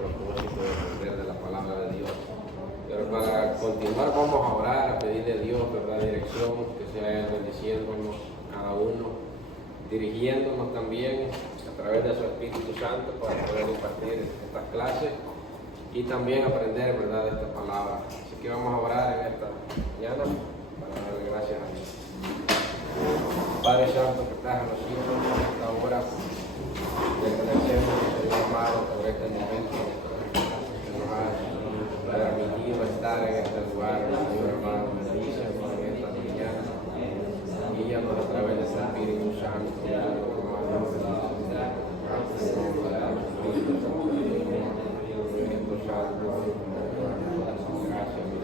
propósito de aprender de la palabra de Dios. Pero para continuar vamos a orar, a pedirle a Dios, ¿verdad?, dirección, que sea bendiciéndonos cada uno, dirigiéndonos también a través de su Espíritu Santo para poder impartir estas clases y también aprender, ¿verdad?, de esta palabra. Así que vamos a orar en esta mañana para darle gracias a Dios. Padre Santo que estás en los cielos, en esta hora, te agradecemos, Señor amado, por este momento que nos has permitido estar en este lugar, Señor amado, bendícenos en esta mañana, guíanos a través de ese Espíritu Santo, Señor amado, Espíritu Santo, gracias, mi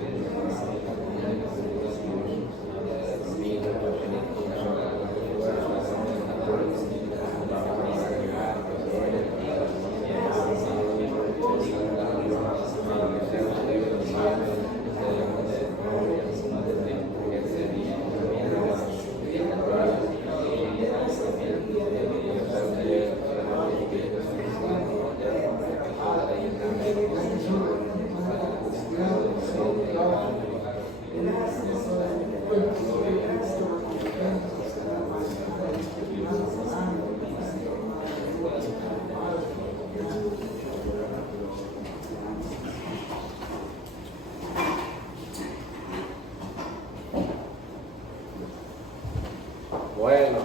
Bueno,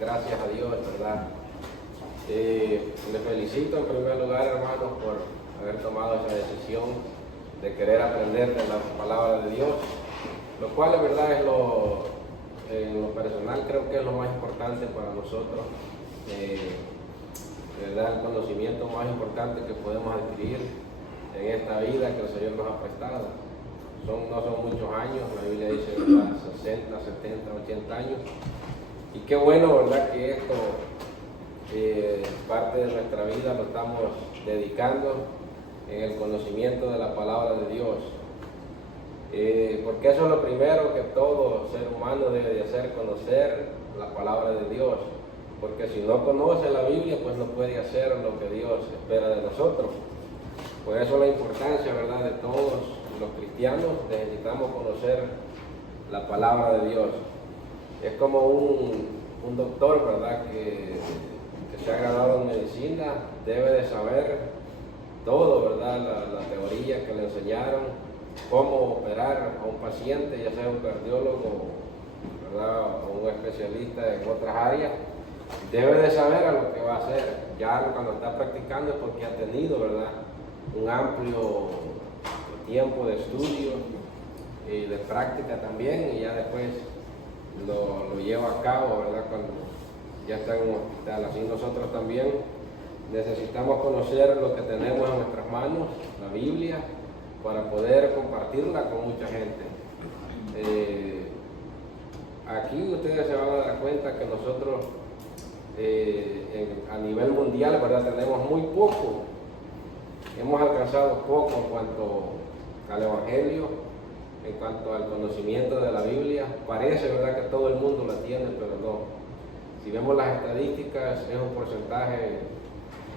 gracias a Dios, ¿verdad? Les felicito en primer lugar, hermanos, por haber tomado esa decisión de querer aprender de la palabra de Dios, lo cual, de verdad, en lo personal creo que es lo más importante para nosotros, ¿verdad? El conocimiento más importante que podemos adquirir en esta vida que el Señor nos ha prestado. No son muchos años, la Biblia dice, ¿verdad?, 60, 70, 80 años. Y qué bueno, ¿verdad?, que esto, parte de nuestra vida, lo estamos dedicando en el conocimiento de la palabra de Dios. Porque eso es lo primero que todo ser humano debe de hacer, conocer la palabra de Dios. Porque si no conoce la Biblia, pues no puede hacer lo que Dios espera de nosotros. Por eso la importancia, ¿verdad?, de todos los cristianos necesitamos conocer la palabra de Dios. Es como un doctor, ¿verdad?, que se ha graduado en medicina, debe de saber todo, ¿verdad?, la teoría que le enseñaron, cómo operar a un paciente, ya sea un cardiólogo, ¿verdad?, o un especialista en otras áreas, debe de saber a lo que va a hacer. Ya cuando está practicando es porque ha tenido, ¿verdad?, un amplio tiempo de estudio y de práctica también, y ya después lo lleva a cabo, ¿verdad?, cuando ya está en un hospital. Así nosotros también necesitamos conocer lo que tenemos en nuestras manos, la Biblia, para poder compartirla con mucha gente. Aquí ustedes se van a dar cuenta que nosotros a nivel mundial, ¿verdad?, tenemos muy poco. Hemos alcanzado poco en cuanto al Evangelio, en cuanto al conocimiento de la Biblia. Parece, ¿verdad?, que todo el mundo la tiene, pero no. Si vemos las estadísticas, es un porcentaje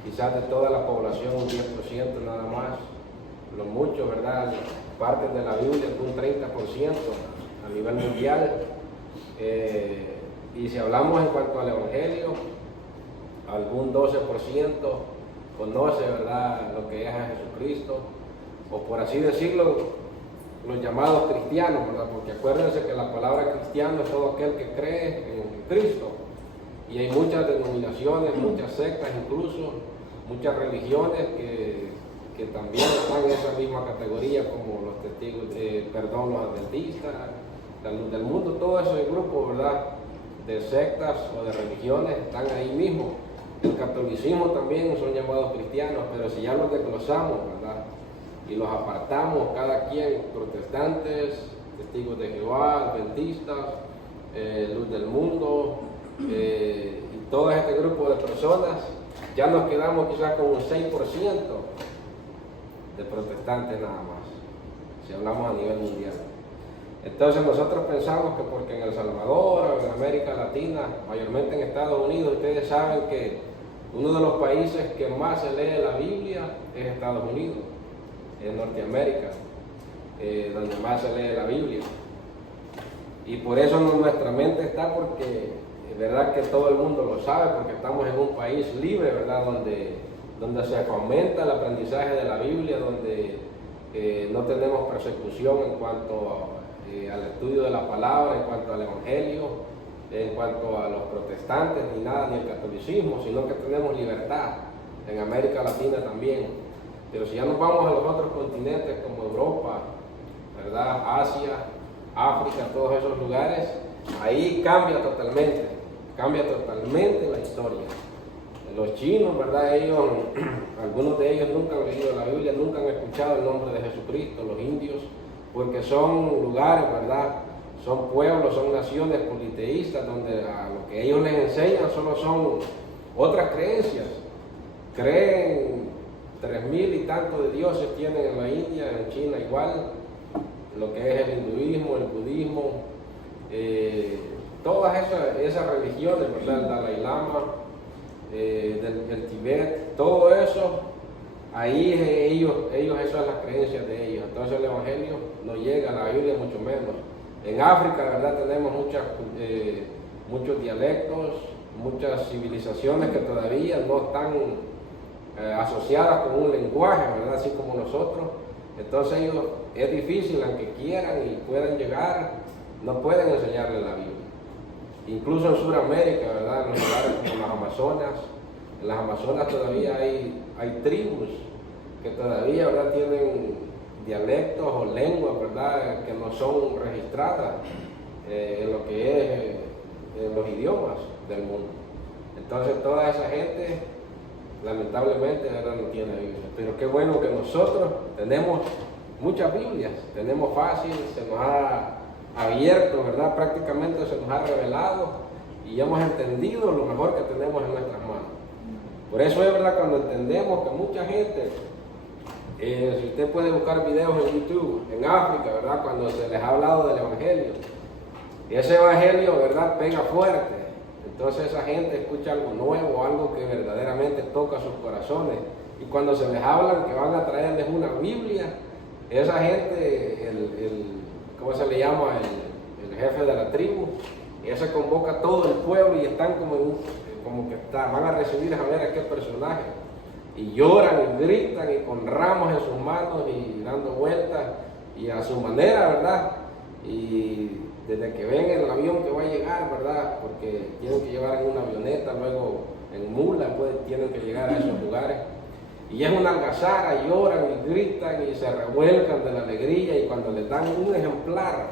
quizás de toda la población, un 10% nada más. Lo mucho, ¿verdad?, partes de la Biblia, un 30% a nivel mundial. Y si hablamos en cuanto al Evangelio, algún 12% conoce, ¿verdad?, lo que es a Jesucristo, o por así decirlo, los llamados cristianos, ¿verdad?, porque acuérdense que la palabra cristiano es todo aquel que cree en Cristo, y hay muchas denominaciones, muchas sectas, incluso muchas religiones que también están en esa misma categoría, como los testigos, los adventistas, la luz del mundo, todo ese grupo, ¿verdad?, de sectas o de religiones están ahí mismo. El catolicismo también son llamados cristianos, pero si ya los desglosamos, ¿verdad?, y los apartamos, cada quien, protestantes, testigos de Jehová, adventistas, luz del mundo, y todo este grupo de personas, ya nos quedamos quizás con un 6% de protestantes nada más, si hablamos a nivel mundial. Entonces nosotros pensamos que porque en El Salvador o en América Latina, mayormente en Estados Unidos, ustedes saben que Uno de los países que más se lee la Biblia es Estados Unidos, en Norteamérica, donde más se lee la Biblia. Y por eso en nuestra mente está, porque es verdad que todo el mundo lo sabe, porque estamos en un país libre, ¿verdad? Donde se fomenta el aprendizaje de la Biblia, donde no tenemos persecución en cuanto al estudio de la palabra, en cuanto al Evangelio, en cuanto a los protestantes, ni nada, ni el catolicismo, sino que tenemos libertad en América Latina también. Pero si ya nos vamos a los otros continentes como Europa, ¿verdad? Asia, África, todos esos lugares, ahí cambia totalmente la historia. Los chinos, ¿verdad? Algunos de ellos nunca han leído la Biblia, nunca han escuchado el nombre de Jesucristo, los indios, porque son lugares, ¿verdad? Son pueblos, son naciones politeístas, donde a lo que ellos les enseñan solo son otras creencias. Creen 3000 y tantos de dioses tienen en la India, en China igual, lo que es el hinduismo, el budismo, todas esas religiones, ¿verdad? El Dalai Lama, del Tibet, todo eso, ahí ellos, esas son las creencias de ellos. Entonces el Evangelio no llega, a la Biblia mucho menos. En África, ¿verdad? Tenemos muchos dialectos, muchas civilizaciones que todavía no están asociadas con un lenguaje, ¿verdad? Así como nosotros. Entonces ellos, es difícil, aunque quieran y puedan llegar, no pueden enseñarles la Biblia. Incluso en Sudamérica, ¿verdad? En los lugares como las Amazonas, en las Amazonas todavía hay tribus que todavía, ¿verdad? Tienen dialectos o lenguas, ¿verdad? Que no son registradas en lo que es en los idiomas del mundo. Entonces toda esa gente lamentablemente ahora no tiene Biblia. Pero qué bueno que nosotros tenemos muchas Biblias, tenemos fácil, se nos ha abierto, ¿verdad? Prácticamente se nos ha revelado y hemos entendido lo mejor que tenemos en nuestras manos. Por eso es verdad cuando entendemos que mucha gente, si usted puede buscar videos en YouTube, en África, ¿verdad? Cuando se les ha hablado del Evangelio, y ese Evangelio, ¿verdad? Pega fuerte. Entonces esa gente escucha algo nuevo, algo que verdaderamente toca sus corazones. Y cuando se les hablan que van a traerles una Biblia, esa gente, ¿cómo se le llama? El jefe de la tribu, ese convoca a todo el pueblo y están van a recibir a ver a qué personaje. Y lloran y gritan y con ramos en sus manos y dando vueltas y a su manera, ¿verdad? Y desde que ven el avión que va a llegar, ¿verdad? Porque tienen que llevar en una avioneta, luego en mula, pues tienen que llegar a esos lugares. Y es una algazara, lloran y gritan y se revuelcan de la alegría, y cuando les dan un ejemplar,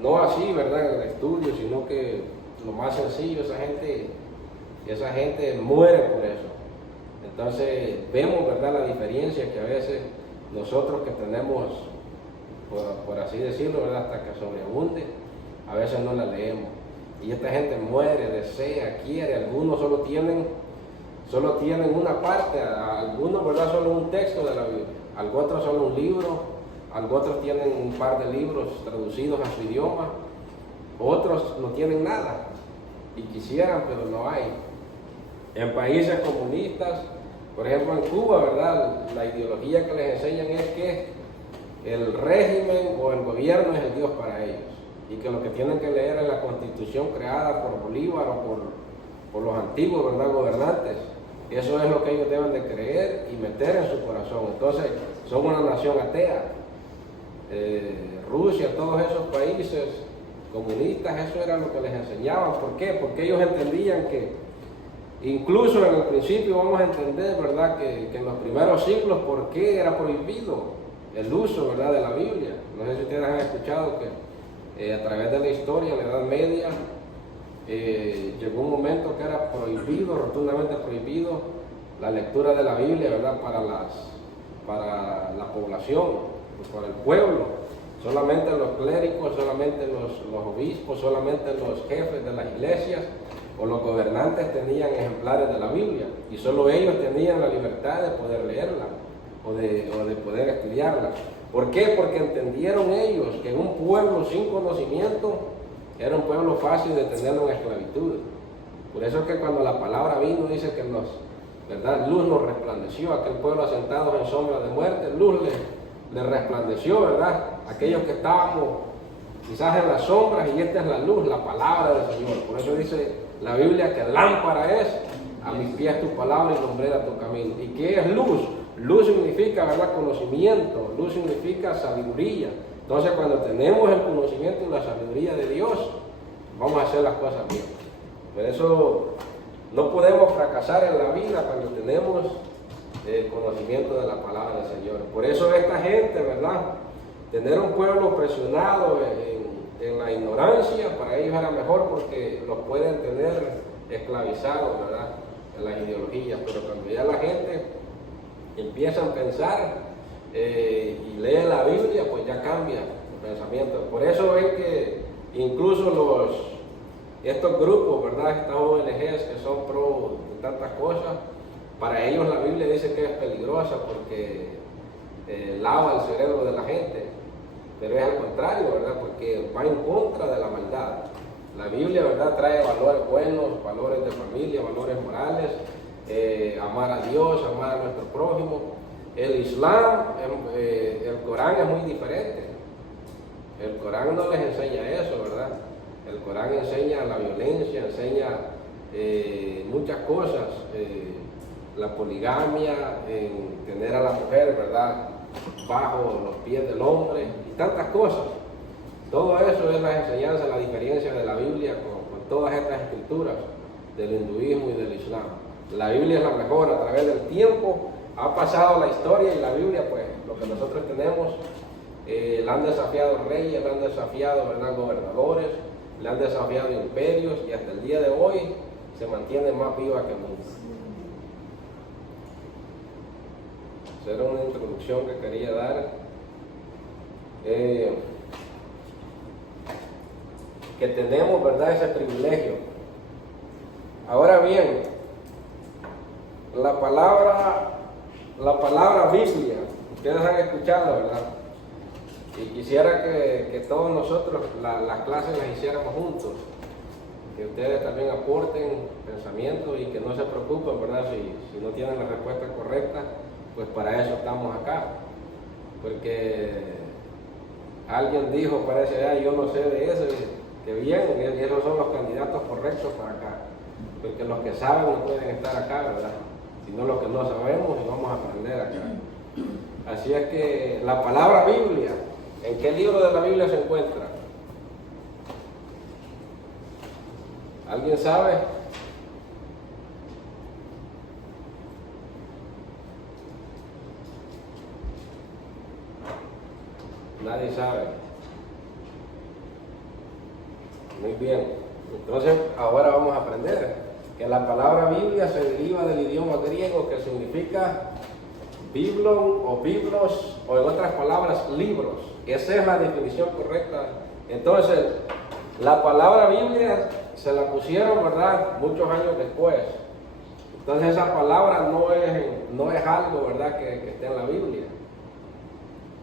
no así, ¿verdad? En el estudio, sino que lo más sencillo, esa gente muere por eso. Entonces vemos, ¿verdad? La diferencia que a veces nosotros que tenemos, por así decirlo, ¿verdad? Hasta que sobreabunde, a veces no la leemos. Y esta gente muere, desea, quiere, algunos solo tienen una parte, algunos, ¿verdad? Solo un texto de la Biblia, algunos otros solo un libro, algunos otros tienen un par de libros traducidos a su idioma, otros no tienen nada y quisieran, pero no hay. En países comunistas, por ejemplo en Cuba, ¿verdad? La ideología que les enseñan es que el régimen o el gobierno es el Dios para ellos, y que lo que tienen que leer es la Constitución creada por Bolívar o por los antiguos, ¿verdad? Gobernantes. Eso es lo que ellos deben de creer y meter en su corazón. Entonces son una nación atea. Rusia, todos esos países comunistas, eso era lo que les enseñaban. ¿Por qué? Porque ellos entendían que, incluso en el principio vamos a entender, ¿verdad? Que en los primeros siglos, ¿por qué era prohibido el uso, ¿verdad? De la Biblia? No sé si ustedes han escuchado que a través de la historia, en la Edad Media, llegó un momento que era prohibido, rotundamente prohibido, la lectura de la Biblia, ¿verdad? Para la población, para el pueblo. Solamente los clérigos, solamente los obispos, solamente los jefes de las iglesias o los gobernantes tenían ejemplares de la Biblia, y solo ellos tenían la libertad de poder leerla o de poder estudiarla. ¿Por qué? Porque entendieron ellos que un pueblo sin conocimiento era un pueblo fácil de tenerlo en esclavitud. Por eso es que cuando la palabra vino dice que ¿verdad? Luz nos resplandeció, aquel pueblo asentado en sombra de muerte, luz le resplandeció, ¿verdad? Aquellos que estábamos quizás en las sombras, y esta es la luz, la palabra del Señor. Por eso dice la Biblia que lámpara es a mis pies tu palabra y lumbrera tu camino. ¿Y qué es luz? Luz significa, ¿verdad?, conocimiento, luz significa sabiduría. Entonces cuando tenemos el conocimiento y la sabiduría de Dios, vamos a hacer las cosas bien. Por eso no podemos fracasar en la vida cuando tenemos el conocimiento de la palabra del Señor. Por eso esta gente, ¿verdad?, tener un pueblo presionado en la ignorancia, para ellos era mejor porque los pueden tener esclavizados, ¿verdad?, en las ideologías. Pero cuando ya la gente empieza a pensar y lee la Biblia, pues ya cambia el pensamiento. Por eso es que incluso estos grupos, ¿verdad?, estas ONGs que son pro de tantas cosas, para ellos la Biblia dice que es peligrosa porque lava el cerebro de la gente. Pero es al contrario, ¿verdad?, porque va en contra de la maldad. La Biblia, ¿verdad?, trae valores buenos, valores de familia, valores morales, amar a Dios, amar a nuestro prójimo. El Islam, el Corán es muy diferente. El Corán no les enseña eso, ¿verdad? El Corán enseña la violencia, enseña muchas cosas, la poligamia, tener a la mujer, ¿verdad?, bajo los pies del hombre y tantas cosas. Todo eso es la enseñanza, la diferencia de la Biblia con todas estas escrituras del hinduismo y del Islam. La Biblia es la mejor. A través del tiempo ha pasado la historia y la Biblia, pues lo que nosotros tenemos, la han desafiado reyes, la han desafiado, ¿verdad?, gobernadores, le han desafiado imperios, y hasta el día de hoy se mantiene más viva que nunca. Esa era una introducción que quería dar. Que tenemos, ¿verdad?, ese privilegio. Ahora bien, la palabra Biblia, ustedes han escuchado, ¿verdad? Y quisiera que todos nosotros las clases las hiciéramos juntos, que ustedes también aporten pensamientos y que no se preocupen, ¿verdad? Si no tienen la respuesta correcta, pues para eso estamos acá. Porque alguien dijo, parece, yo no sé de eso, que bien, esos son los candidatos correctos para acá. Porque los que saben no pueden estar acá, ¿verdad? Sino los que no sabemos y vamos a aprender acá. Así es que la palabra Biblia, ¿en qué libro de la Biblia se encuentra? ¿Alguien sabe? Nadie sabe. Muy bien. Entonces, ahora vamos a aprender que la palabra Biblia se deriva del idioma griego que significa biblon o biblos, o en otras palabras, libros. Esa es la definición correcta. Entonces, la palabra Biblia se la pusieron, ¿verdad?, muchos años después. Entonces, esa palabra no es algo, ¿verdad?, que esté en la Biblia.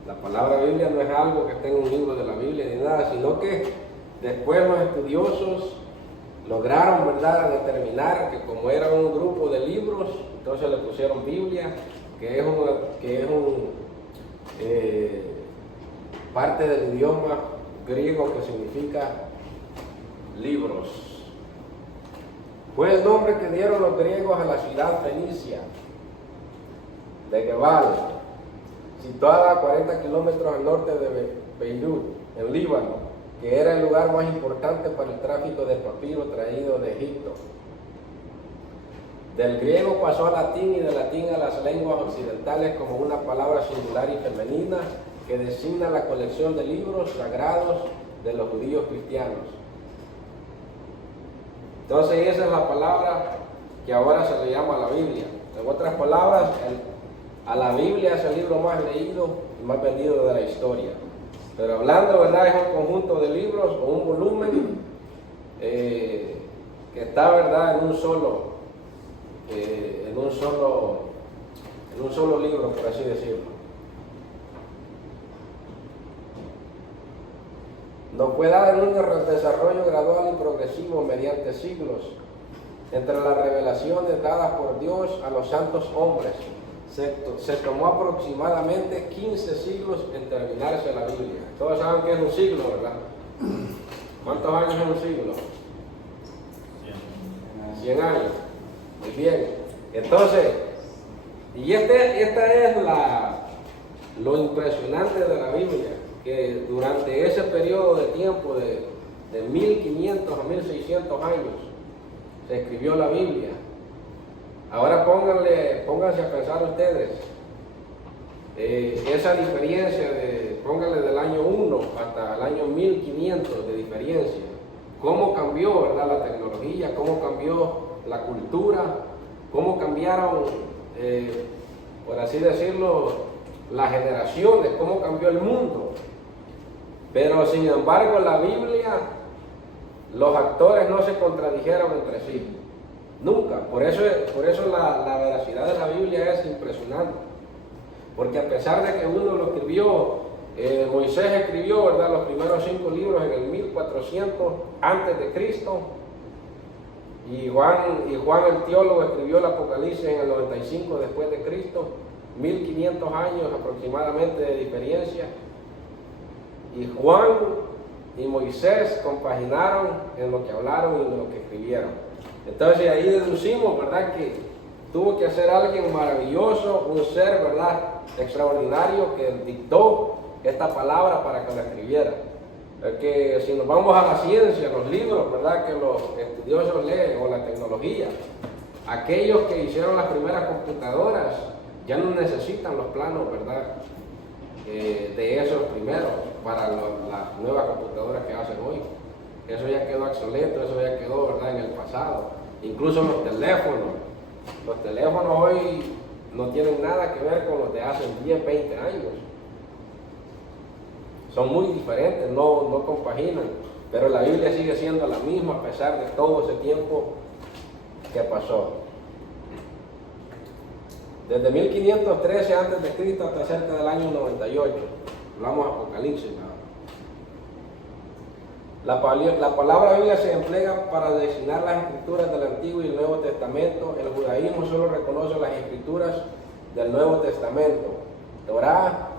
La palabra Biblia no es algo que esté en un libro de la Biblia ni nada, sino que después los estudiosos lograron, ¿verdad?, determinar que como era un grupo de libros, entonces le pusieron Biblia, que es parte del idioma griego que significa libros. Fue el nombre que dieron los griegos a la ciudad fenicia de Gebal, situada a 40 kilómetros al norte de Beirut, en Líbano, que era el lugar más importante para el tráfico de papiro traído de Egipto. Del griego pasó al latín y del latín a las lenguas occidentales como una palabra singular y femenina que designa la colección de libros sagrados de los judíos cristianos. Entonces esa es la palabra que ahora se le llama la Biblia. En otras palabras, a la Biblia es el libro más leído y más vendido de la historia. Pero hablando, ¿verdad?, es un conjunto de libros o un volumen que está, ¿verdad?, en un solo libro, por así decirlo. No fue dada en un desarrollo gradual y progresivo mediante siglos, entre las revelaciones dadas por Dios a los santos hombres. Se tomó aproximadamente 15 siglos en terminarse la Biblia. Todos saben que es un siglo, ¿verdad? ¿Cuántos años es un siglo? 100 años. Muy bien. Entonces, y esta es lo impresionante de la Biblia, que durante ese periodo de tiempo de 1500 a 1600 años se escribió la Biblia. Ahora pónganse a pensar ustedes, esa diferencia pónganle del año 1 hasta el año 1500 de diferencia. ¿Cómo cambió, verdad, la tecnología? ¿Cómo cambió la cultura? ¿Cómo cambiaron, por así decirlo, las generaciones? ¿Cómo cambió el mundo? Pero sin embargo, la Biblia, los actores no se contradijeron entre sí. Nunca. Por eso la veracidad de la Biblia es impresionante. Porque a pesar de que uno lo escribió, Moisés escribió, ¿verdad?, los primeros 5 libros en el 1400 antes de Cristo. Y Juan el teólogo escribió el Apocalipsis en el 95 después de Cristo. 1500 años aproximadamente de diferencia. Y Juan y Moisés compaginaron en lo que hablaron y en lo que escribieron. Entonces ahí deducimos, ¿verdad?, que tuvo que ser alguien maravilloso, un ser, ¿verdad?, extraordinario, que dictó esta palabra para que la escribiera. Que si nos vamos a la ciencia, los libros, ¿verdad?, que los estudiosos leen, o la tecnología, aquellos que hicieron las primeras computadoras ya no necesitan los planos, ¿verdad?, de esos primeros para las nuevas computadoras que hacen hoy. Eso ya quedó obsoleto, eso ya quedó, ¿verdad?, en el pasado. Incluso los teléfonos hoy no tienen nada que ver con los de hace 10, 20 años. Son muy diferentes, no compaginan, pero la Biblia sigue siendo la misma a pesar de todo ese tiempo que pasó. Desde 1513 a.C. hasta cerca del año 98, hablamos de Apocalipsis. La palabra Biblia se emplea para designar las escrituras del Antiguo y el Nuevo Testamento. El judaísmo solo reconoce las escrituras del Nuevo Testamento: Torá,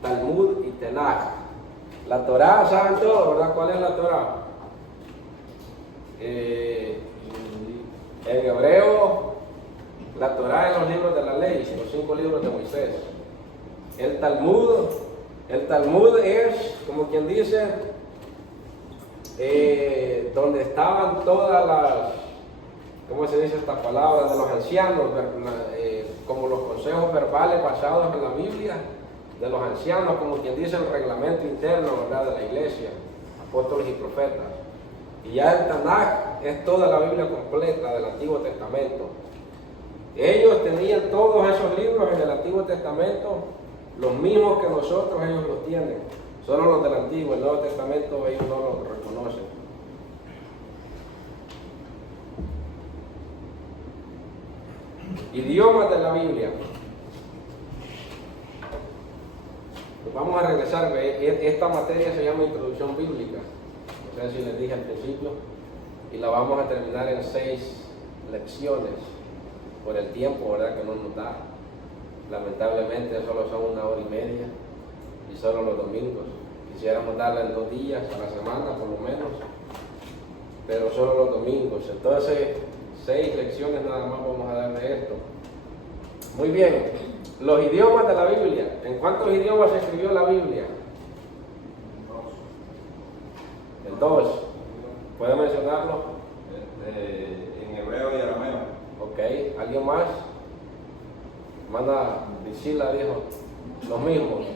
Talmud y Tenaj. La Torá, ¿saben todo, verdad? ¿Cuál es la Torá? En hebreo, la Torá es los libros de la ley, los 5 libros de Moisés. El Talmud es, como quien dice, donde estaban todas las, ¿cómo se dice esta palabra?, de los ancianos, como los consejos verbales basados en la Biblia, de los ancianos, como quien dice el reglamento interno, ¿verdad?, de la iglesia, apóstoles y profetas. Y ya el Tanaj es toda la Biblia completa del Antiguo Testamento. Ellos tenían todos esos libros en el Antiguo Testamento, los mismos que nosotros, ellos los tienen. Solo los del Antiguo, el Nuevo Testamento ellos no lo reconocen. Idiomas de la Biblia. Vamos a regresar, esta materia se llama Introducción Bíblica. No sé si les dije al principio. Y la vamos a terminar en 6 lecciones. Por el tiempo, ¿verdad?, que no nos da. Lamentablemente solo son 1 hora y media. Y solo los domingos. Quisiéramos darla en 2 días a la semana por lo menos, pero solo los domingos. Entonces 6 lecciones nada más vamos a dar de esto. Muy bien, los idiomas de la Biblia. ¿En cuántos idiomas se escribió la Biblia? En 2. ¿Puede mencionarlo? En hebreo y arameo. Ok, ¿alguien más? Hermana Priscila dijo los mismos.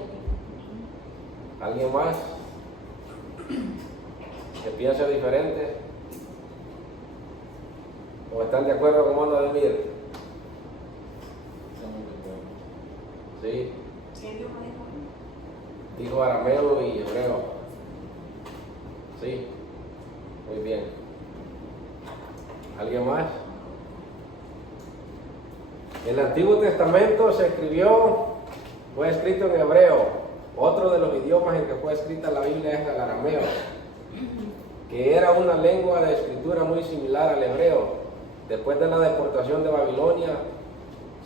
¿Alguien más que piense diferente? ¿O están de acuerdo con Mano Ademir? Sí. Dijo arameo y hebreo. Sí. Muy bien. ¿Alguien más? El Antiguo Testamento fue escrito en hebreo. Otro de los idiomas en que fue escrita la Biblia es el arameo, que era una lengua de escritura muy similar al hebreo. después de la deportación de Babilonia,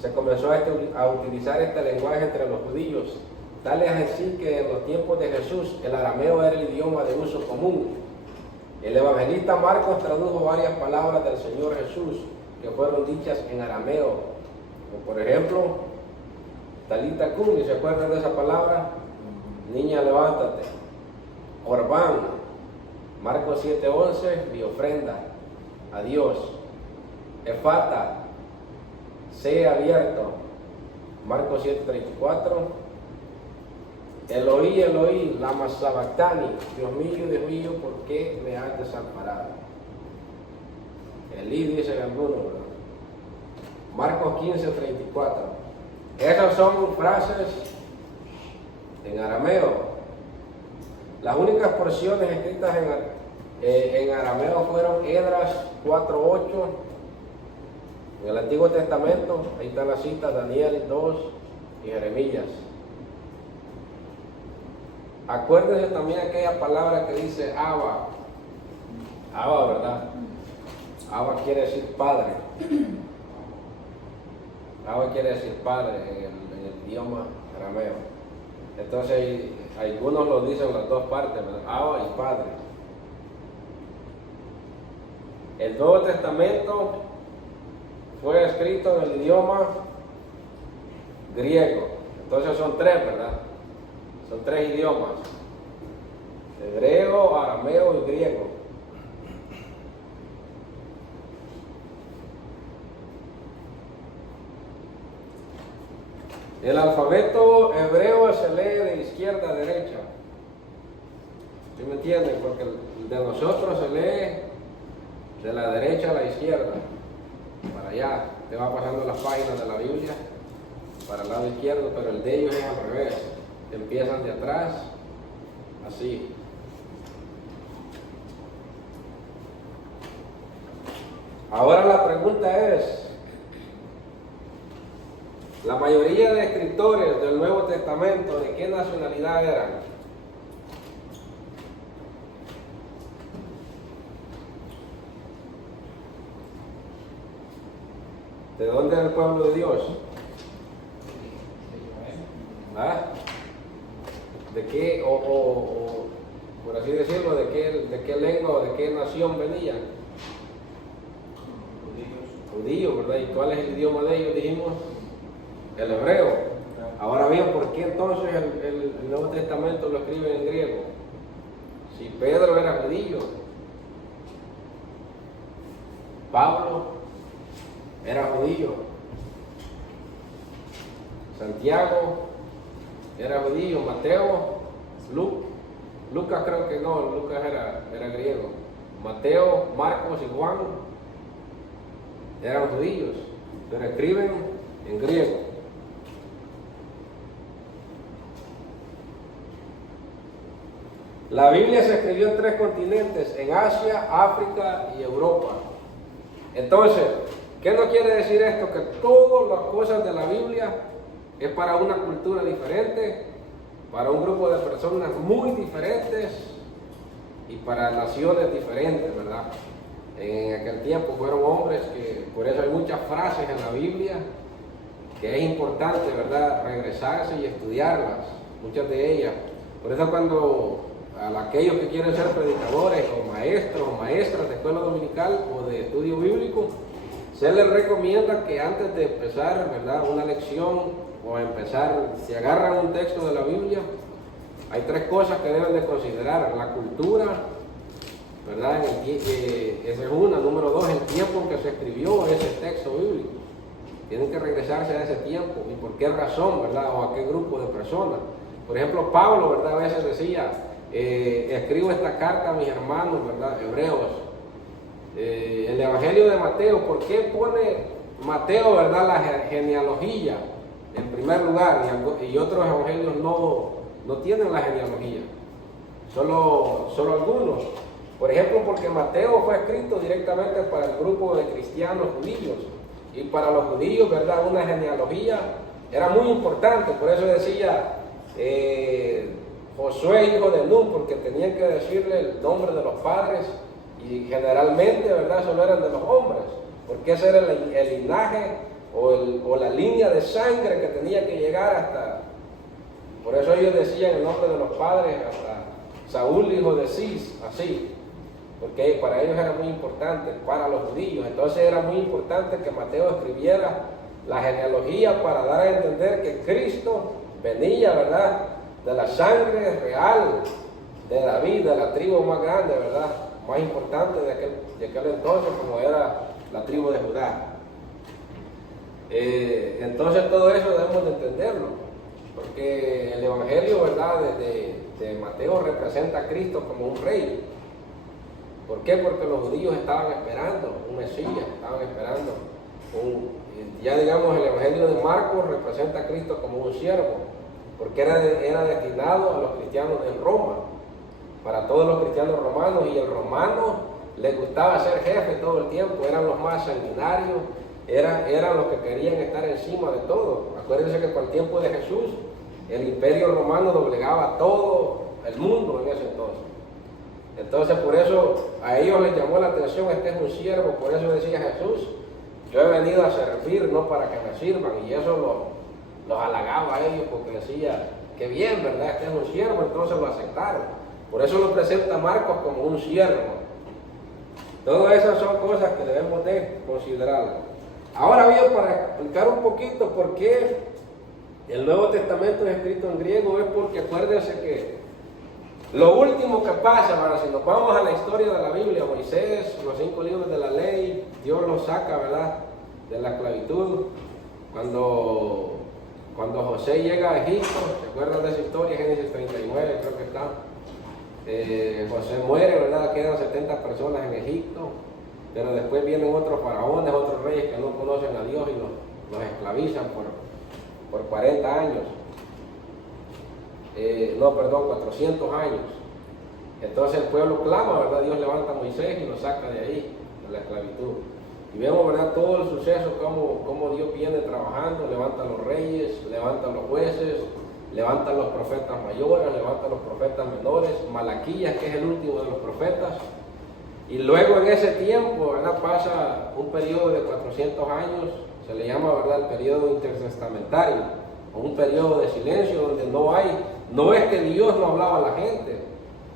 se comenzó a utilizar este lenguaje entre los judíos. Tal es así que en los tiempos de Jesús el arameo era el idioma de uso común. El evangelista Marcos tradujo varias palabras del Señor Jesús que fueron dichas en arameo. Como por ejemplo, Talita Cumi, ¿se acuerdan de esa palabra? Niña, levántate. Orbán, Marcos 7:11, mi ofrenda a Dios. Efata, sea abierto, Marcos 7:34. Eloí, Eloí, lama sabactani, Dios mío, ¿por qué me has desamparado? Elí dice algunos, ¿verdad? Marcos 15:34. Esas son frases en arameo. Las únicas porciones escritas en arameo fueron Esdras 4:8. En el Antiguo Testamento, ahí está la cita, Daniel 2 y Jeremías. Acuérdense también aquella palabra que dice Abba. Abba, ¿verdad? Abba quiere decir padre. Abba quiere decir padre en el idioma arameo. Entonces, algunos lo dicen las dos partes, ¿verdad? Abba y padre. El Nuevo Testamento fue escrito en el idioma griego. Entonces son tres, ¿verdad? Son tres idiomas: hebreo, arameo y griego. El alfabeto hebreo se lee de izquierda a derecha. ¿Sí me entienden? Porque el de nosotros se lee de la derecha a la izquierda. Para allá, te va pasando las páginas de la Biblia para el lado izquierdo, pero el de ellos es al revés. Empiezan de atrás, así. Ahora la pregunta es, la mayoría de escritores del Nuevo Testamento, ¿de qué nacionalidad eran? ¿De dónde era el pueblo de Dios? ¿Ah? ¿De qué, o por así decirlo, de qué lengua o de qué nación venían? Judíos, ¿verdad? ¿Y cuál es el idioma de ellos? Dijimos, el hebreo. Ahora bien, ¿por qué entonces el Nuevo Testamento lo escribe en griego? Si Pedro era judío, Pablo era judío, Santiago era judío, Mateo, Lucas creo que no, Lucas era griego. Mateo, Marcos y Juan eran judíos, pero escriben en griego. La Biblia se escribió en tres continentes, en Asia, África y Europa. Entonces, ¿qué no quiere decir esto? Que todas las cosas de la Biblia es para una cultura diferente, para un grupo de personas muy diferentes y para naciones diferentes, ¿verdad? En aquel tiempo fueron hombres que, por eso hay muchas frases en la Biblia que es importante, ¿verdad?, regresarse y estudiarlas, muchas de ellas. Por eso cuando a aquellos que quieren ser predicadores o maestros o maestras de escuela dominical o de estudio bíblico, se les recomienda que antes de empezar, ¿verdad?, una lección o empezar, si agarran un texto de la Biblia, hay tres cosas que deben de considerar: la cultura, ¿verdad? Esa es una. Número dos, el tiempo en que se escribió ese texto bíblico. Tienen que regresarse a ese tiempo y por qué razón, ¿verdad? O a qué grupo de personas. Por ejemplo, Pablo, ¿verdad?, a veces decía, escribo esta carta a mis hermanos, ¿verdad?, hebreos. El Evangelio de Mateo, ¿por qué pone Mateo, ¿verdad?, la genealogía en primer lugar, y otros evangelios no tienen la genealogía? Solo algunos. Por ejemplo, porque Mateo fue escrito directamente para el grupo de cristianos judíos, y para los judíos, ¿verdad?, una genealogía era muy importante. Por eso decía Josué, hijo de Nun, porque tenían que decirle el nombre de los padres, y generalmente, ¿verdad?, solo eran de los hombres. porque ese era el linaje o la línea de sangre que tenía que llegar hasta, por eso ellos decían el nombre de los padres, hasta Saúl, hijo de Cis, así, porque para ellos era muy importante, para los judíos. Entonces era muy importante que Mateo escribiera la genealogía para dar a entender que Cristo venía, ¿verdad?, de la sangre real de David, de la tribu más grande, ¿verdad?, más importante de aquel entonces, como era la tribu de Judá. Entonces todo eso debemos de entenderlo, porque el Evangelio, ¿verdad?, de Mateo representa a Cristo como un rey. ¿Por qué? Porque los judíos estaban esperando un Mesías, estaban esperando ya digamos, el Evangelio de Marcos representa a Cristo como un siervo, porque era destinado a los cristianos en Roma, para todos los cristianos romanos, y el romano les gustaba ser jefe todo el tiempo, eran los más sanguinarios, eran los que querían estar encima de todo. Acuérdense que para el tiempo de Jesús, el imperio romano doblegaba a todo el mundo en ese entonces. Entonces por eso a ellos les llamó la atención, este es un siervo, por eso decía Jesús, yo he venido a servir, no para que me sirvan, y eso los halagaba a ellos, porque decía, que bien, ¿verdad?, este es un siervo, entonces lo aceptaron. Por eso lo presenta Marcos como un siervo. Todas esas son cosas que debemos de considerar. Ahora bien, para explicar un poquito por qué el Nuevo Testamento es escrito en griego, es porque acuérdense que lo último que pasa, ahora si nos vamos a la historia de la Biblia, Moisés, los 5 libros de la ley, Dios los saca, ¿verdad?, de la esclavitud. Cuando José llega a Egipto, ¿se acuerdan de esa historia? Génesis 39 creo que está. José muere, ¿verdad?, quedan 70 personas en Egipto, pero después vienen otros faraones, otros reyes que no conocen a Dios y los esclavizan por 40 años. 400 años. Entonces el pueblo clama, ¿verdad? Dios levanta a Moisés y lo saca de ahí, de la esclavitud. Y vemos, ¿verdad?, todo el suceso, cómo Dios viene trabajando, levanta a los reyes, levanta a los jueces, levanta a los profetas mayores, levanta a los profetas menores, Malaquías, que es el último de los profetas. Y luego en ese tiempo, ¿verdad?, pasa un periodo de 400 años, se le llama, ¿verdad?, el periodo intertestamentario, o un periodo de silencio donde no es que Dios no hablaba a la gente,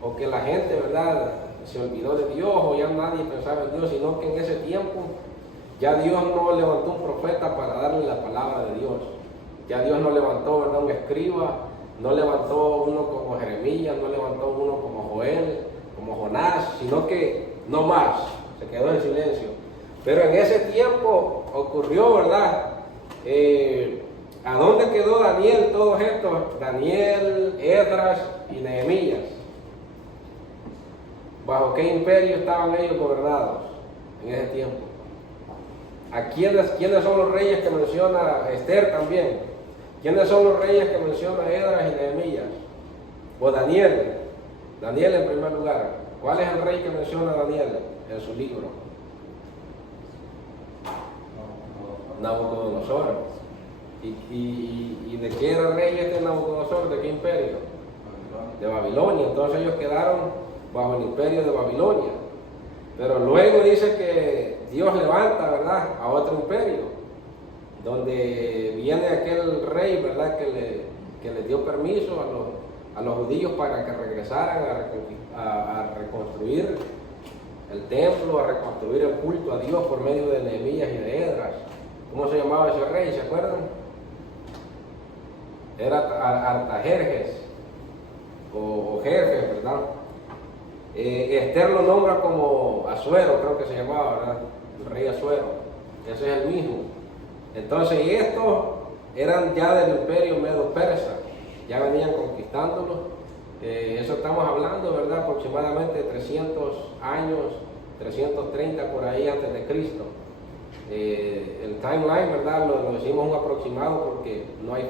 o que la gente, ¿verdad?, se olvidó de Dios, o ya nadie pensaba en Dios, sino que en ese tiempo ya Dios no levantó un profeta para darle la palabra de Dios. Ya Dios no levantó, ¿verdad?, un escriba, no levantó uno como Jeremías, no levantó uno como Joel, como Jonás, sino que no más, se quedó en silencio. Pero en ese tiempo ocurrió, ¿verdad? ¿A dónde quedó Daniel, todos estos? Daniel, Esdras y Nehemías. ¿Bajo qué imperio estaban ellos gobernados en ese tiempo? ¿Quiénes son los reyes que menciona Esther también? ¿Quiénes son los reyes que menciona Esdras y Nehemías? O Daniel. Daniel en primer lugar. ¿Cuál es el rey que menciona Daniel en su libro? Nabucodonosor. ¿Y de qué era rey este Nabucodonosor? ¿De qué imperio? De Babilonia. Entonces ellos quedaron bajo el imperio de Babilonia. Pero luego dice que Dios levanta, ¿verdad?, a otro imperio, donde viene aquel rey, ¿verdad?, que le dio permiso a los judíos para que regresaran a reconstruir el templo, a reconstruir el culto a Dios por medio de Nehemías y de Esdras. ¿Cómo se llamaba ese rey? ¿Se acuerdan? Era Artajerjes o Jerjes, ¿verdad? Esther lo nombra como Asuero, creo que se llamaba, ¿verdad?, el rey Asuero. Ese es el mismo. Entonces, y estos eran ya del imperio medo-persa, ya venían conquistándolo. Eso estamos hablando, ¿verdad?, aproximadamente 300 años, 330 por ahí antes de Cristo. El timeline, ¿verdad?, lo decimos un aproximado porque no hay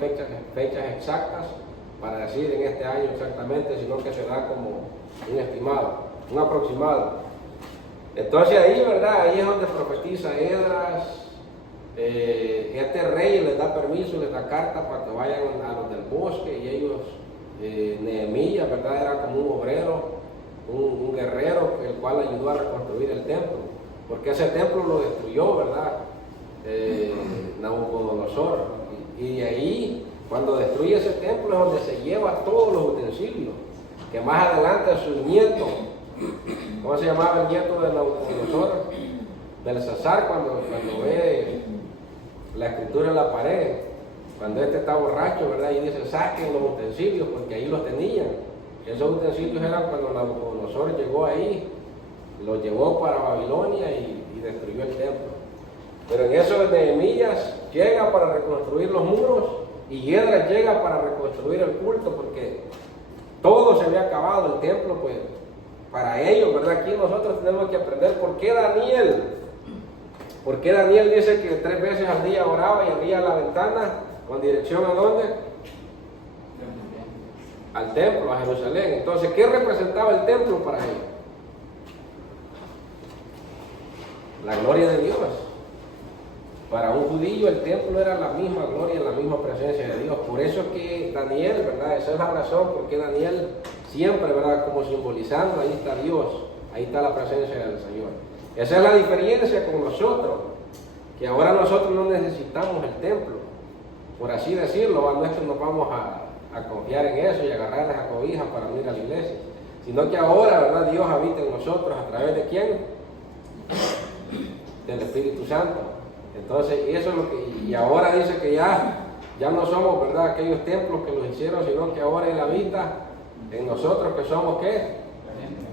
fechas exactas para decir en este año exactamente, sino que se da como un estimado, un aproximado. Entonces ahí, ¿verdad?, ahí es donde profetiza Esdras. Este rey les da permiso, les da carta para que vayan a los del bosque, y ellos, Nehemías, ¿verdad?, era como un obrero, un guerrero, el cual ayudó a reconstruir el templo. porque ese templo lo destruyó, ¿verdad? Nabucodonosor. Y de ahí, cuando destruye ese templo, es donde se lleva todos los utensilios, que más adelante su nieto, ¿cómo se llamaba el nieto de Nabucodonosor? Belsasar, cuando ve la escritura en la pared, cuando este está borracho, ¿verdad? Y dice, saquen los utensilios, porque ahí los tenían. Esos utensilios eran cuando Nabucodonosor llegó ahí, los llevó para Babilonia y destruyó el templo. Pero en eso Nehemías llega para reconstruir los muros y Esdras llega para reconstruir el culto, porque todo se había acabado, el templo, pues, para ellos, ¿verdad? Aquí nosotros tenemos que aprender por qué Daniel dice que 3 veces al día oraba y abría la ventana con dirección a dónde? Al templo, a Jerusalén. Entonces, ¿qué representaba el templo para ellos? La gloria de Dios. Para un judío el templo era la misma gloria, la misma presencia de Dios. Por eso es que Daniel, ¿verdad? Esa es la razón por qué Daniel siempre, ¿verdad? Como simbolizando, ahí está Dios, ahí está la presencia del Señor. Esa es la diferencia con nosotros, que ahora nosotros no necesitamos el templo, por así decirlo, no es que nos vamos a confiar en eso y agarrar las cobijas para ir a la iglesia, sino que ahora, ¿verdad? Dios habita en nosotros, ¿a través de quién? Del Espíritu Santo. Entonces, eso es lo que, y ahora dice que ya no somos, ¿verdad?, aquellos templos que los hicieron, sino que ahora Él habita en nosotros, que somos, ¿qué?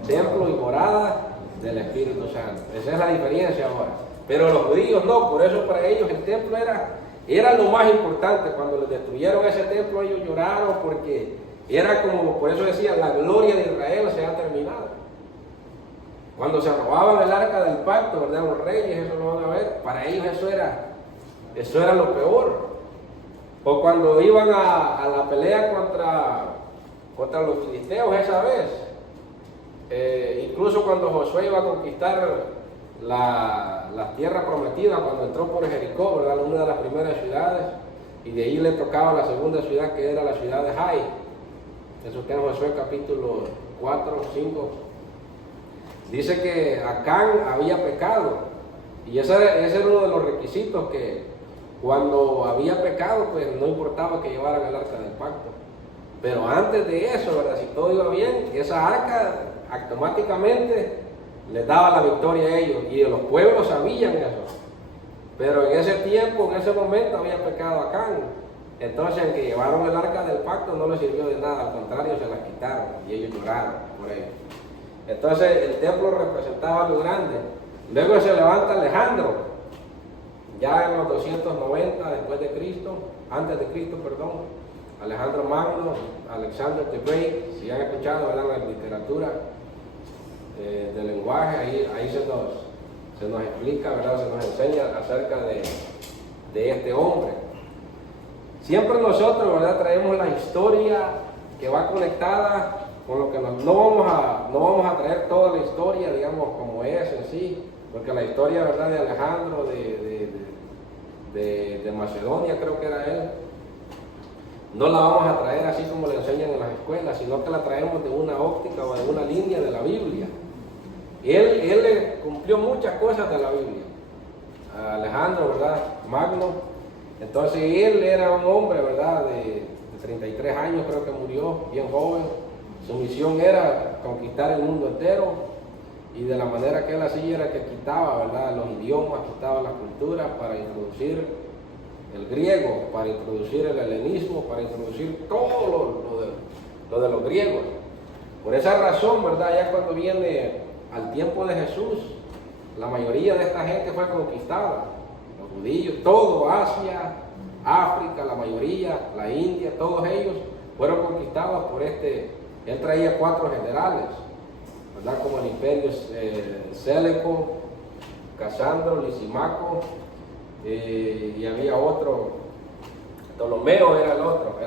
Templo y morada del Espíritu Santo. Esa es la diferencia ahora. Pero los judíos no, por eso para ellos el templo era lo más importante. Cuando les destruyeron ese templo, ellos lloraron, porque era como, por eso decían, la gloria de Israel se ha terminado. Cuando se robaban el arca del pacto, ¿verdad? Los reyes, eso lo van a ver, para ellos eso era lo peor. O cuando iban a la pelea contra los filisteos esa vez, incluso cuando Josué iba a conquistar la tierra prometida, cuando entró por Jericó, ¿verdad? Una de las primeras ciudades, y de ahí le tocaba la segunda ciudad, que era la ciudad de Jai. Eso está en Josué capítulo 4, 5. Dice que Acán había pecado, y ese era uno de los requisitos, que cuando había pecado, pues no importaba que llevaran el arca del pacto. Pero antes de eso, ¿verdad? Si todo iba bien, esa arca automáticamente les daba la victoria a ellos, y los pueblos sabían eso. Pero en ese tiempo, en ese momento, había pecado Acán. Entonces, aunque llevaron el arca del pacto, no les sirvió de nada, al contrario, se la quitaron, y ellos lloraron por ello. Entonces el templo representaba lo grande. Luego se levanta Alejandro, ya en los 290 después de Cristo, antes de Cristo, perdón. Alejandro Magno, Alexander the Great, si han escuchado, ¿verdad?, en la literatura del lenguaje, ahí se nos explica, ¿verdad?, se nos enseña acerca de este hombre. Siempre nosotros, ¿verdad?, traemos la historia que va conectada con lo que no vamos a traer toda la historia, digamos, como es en sí, porque la historia, ¿verdad?, de Alejandro, de Macedonia, creo que era él, no la vamos a traer así como le enseñan en las escuelas, sino que la traemos de una óptica o de una línea de la Biblia. Él cumplió muchas cosas de la Biblia, Alejandro, ¿verdad?, Magno. Entonces él era un hombre, ¿verdad?, de 33 años, creo que murió, bien joven. Su misión era conquistar el mundo entero, y de la manera que él hacía era que quitaba, ¿verdad?, los idiomas, quitaba las culturas para introducir el griego, para introducir el helenismo, para introducir todo lo de los griegos. Por esa razón, ¿verdad?, ya cuando viene al tiempo de Jesús, la mayoría de esta gente fue conquistada. Los judíos, todo Asia, África, la mayoría, la India, todos ellos fueron conquistados por Él traía 4 generales, ¿verdad?, como el imperio Seleco, Casandro, Lisimaco, y había otro, Ptolomeo era el otro.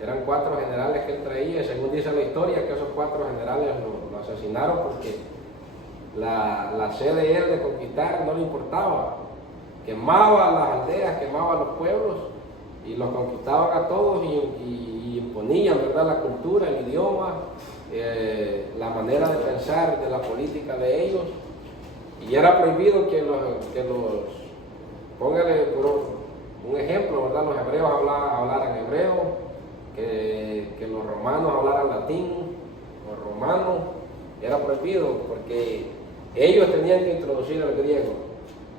Eran cuatro generales que él traía, y según dice la historia, que esos 4 generales lo asesinaron porque la sed de él de conquistar no le importaba. Quemaba las aldeas, quemaba los pueblos, y los conquistaban a todos, y imponían, ¿verdad?, la cultura, el idioma, la manera de pensar, de la política de ellos. Y era prohibido que póngale por un ejemplo, ¿verdad? Los hebreos hablaran hebreo, que los romanos hablaran latín o romano, era prohibido porque ellos tenían que introducir el griego.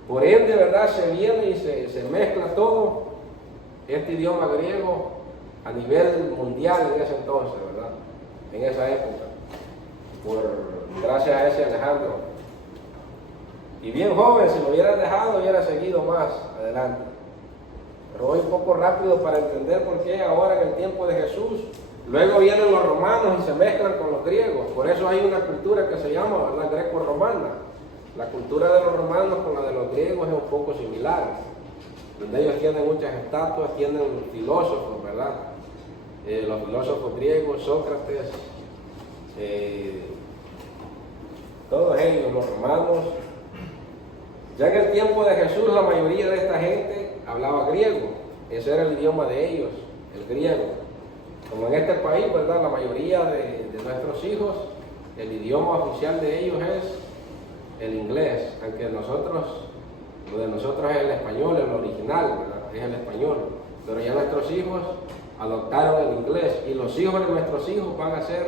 Por ende, ¿verdad? Se viene y se mezcla todo este idioma griego a nivel mundial en ese entonces, ¿verdad? En esa época, gracias a ese Alejandro. Y bien joven, si lo hubieran dejado, hubiera seguido más adelante. Pero voy un poco rápido para entender por qué ahora en el tiempo de Jesús, luego vienen los romanos y se mezclan con los griegos. Por eso hay una cultura que se llama, ¿verdad?, greco-romana. La cultura de los romanos con la de los griegos es un poco similar, donde ellos tienen muchas estatuas, tienen filósofos, ¿verdad? Los filósofos griegos, Sócrates, todos ellos, los romanos. Ya en el tiempo de Jesús la mayoría de esta gente hablaba griego, ese era el idioma de ellos, el griego. Como en este país, ¿verdad?, la mayoría de nuestros hijos, el idioma oficial de ellos es el inglés, aunque lo de nosotros es el español, el original, ¿verdad?, es el español. Pero ya nuestros hijos adoptaron el inglés y los hijos de nuestros hijos van a ser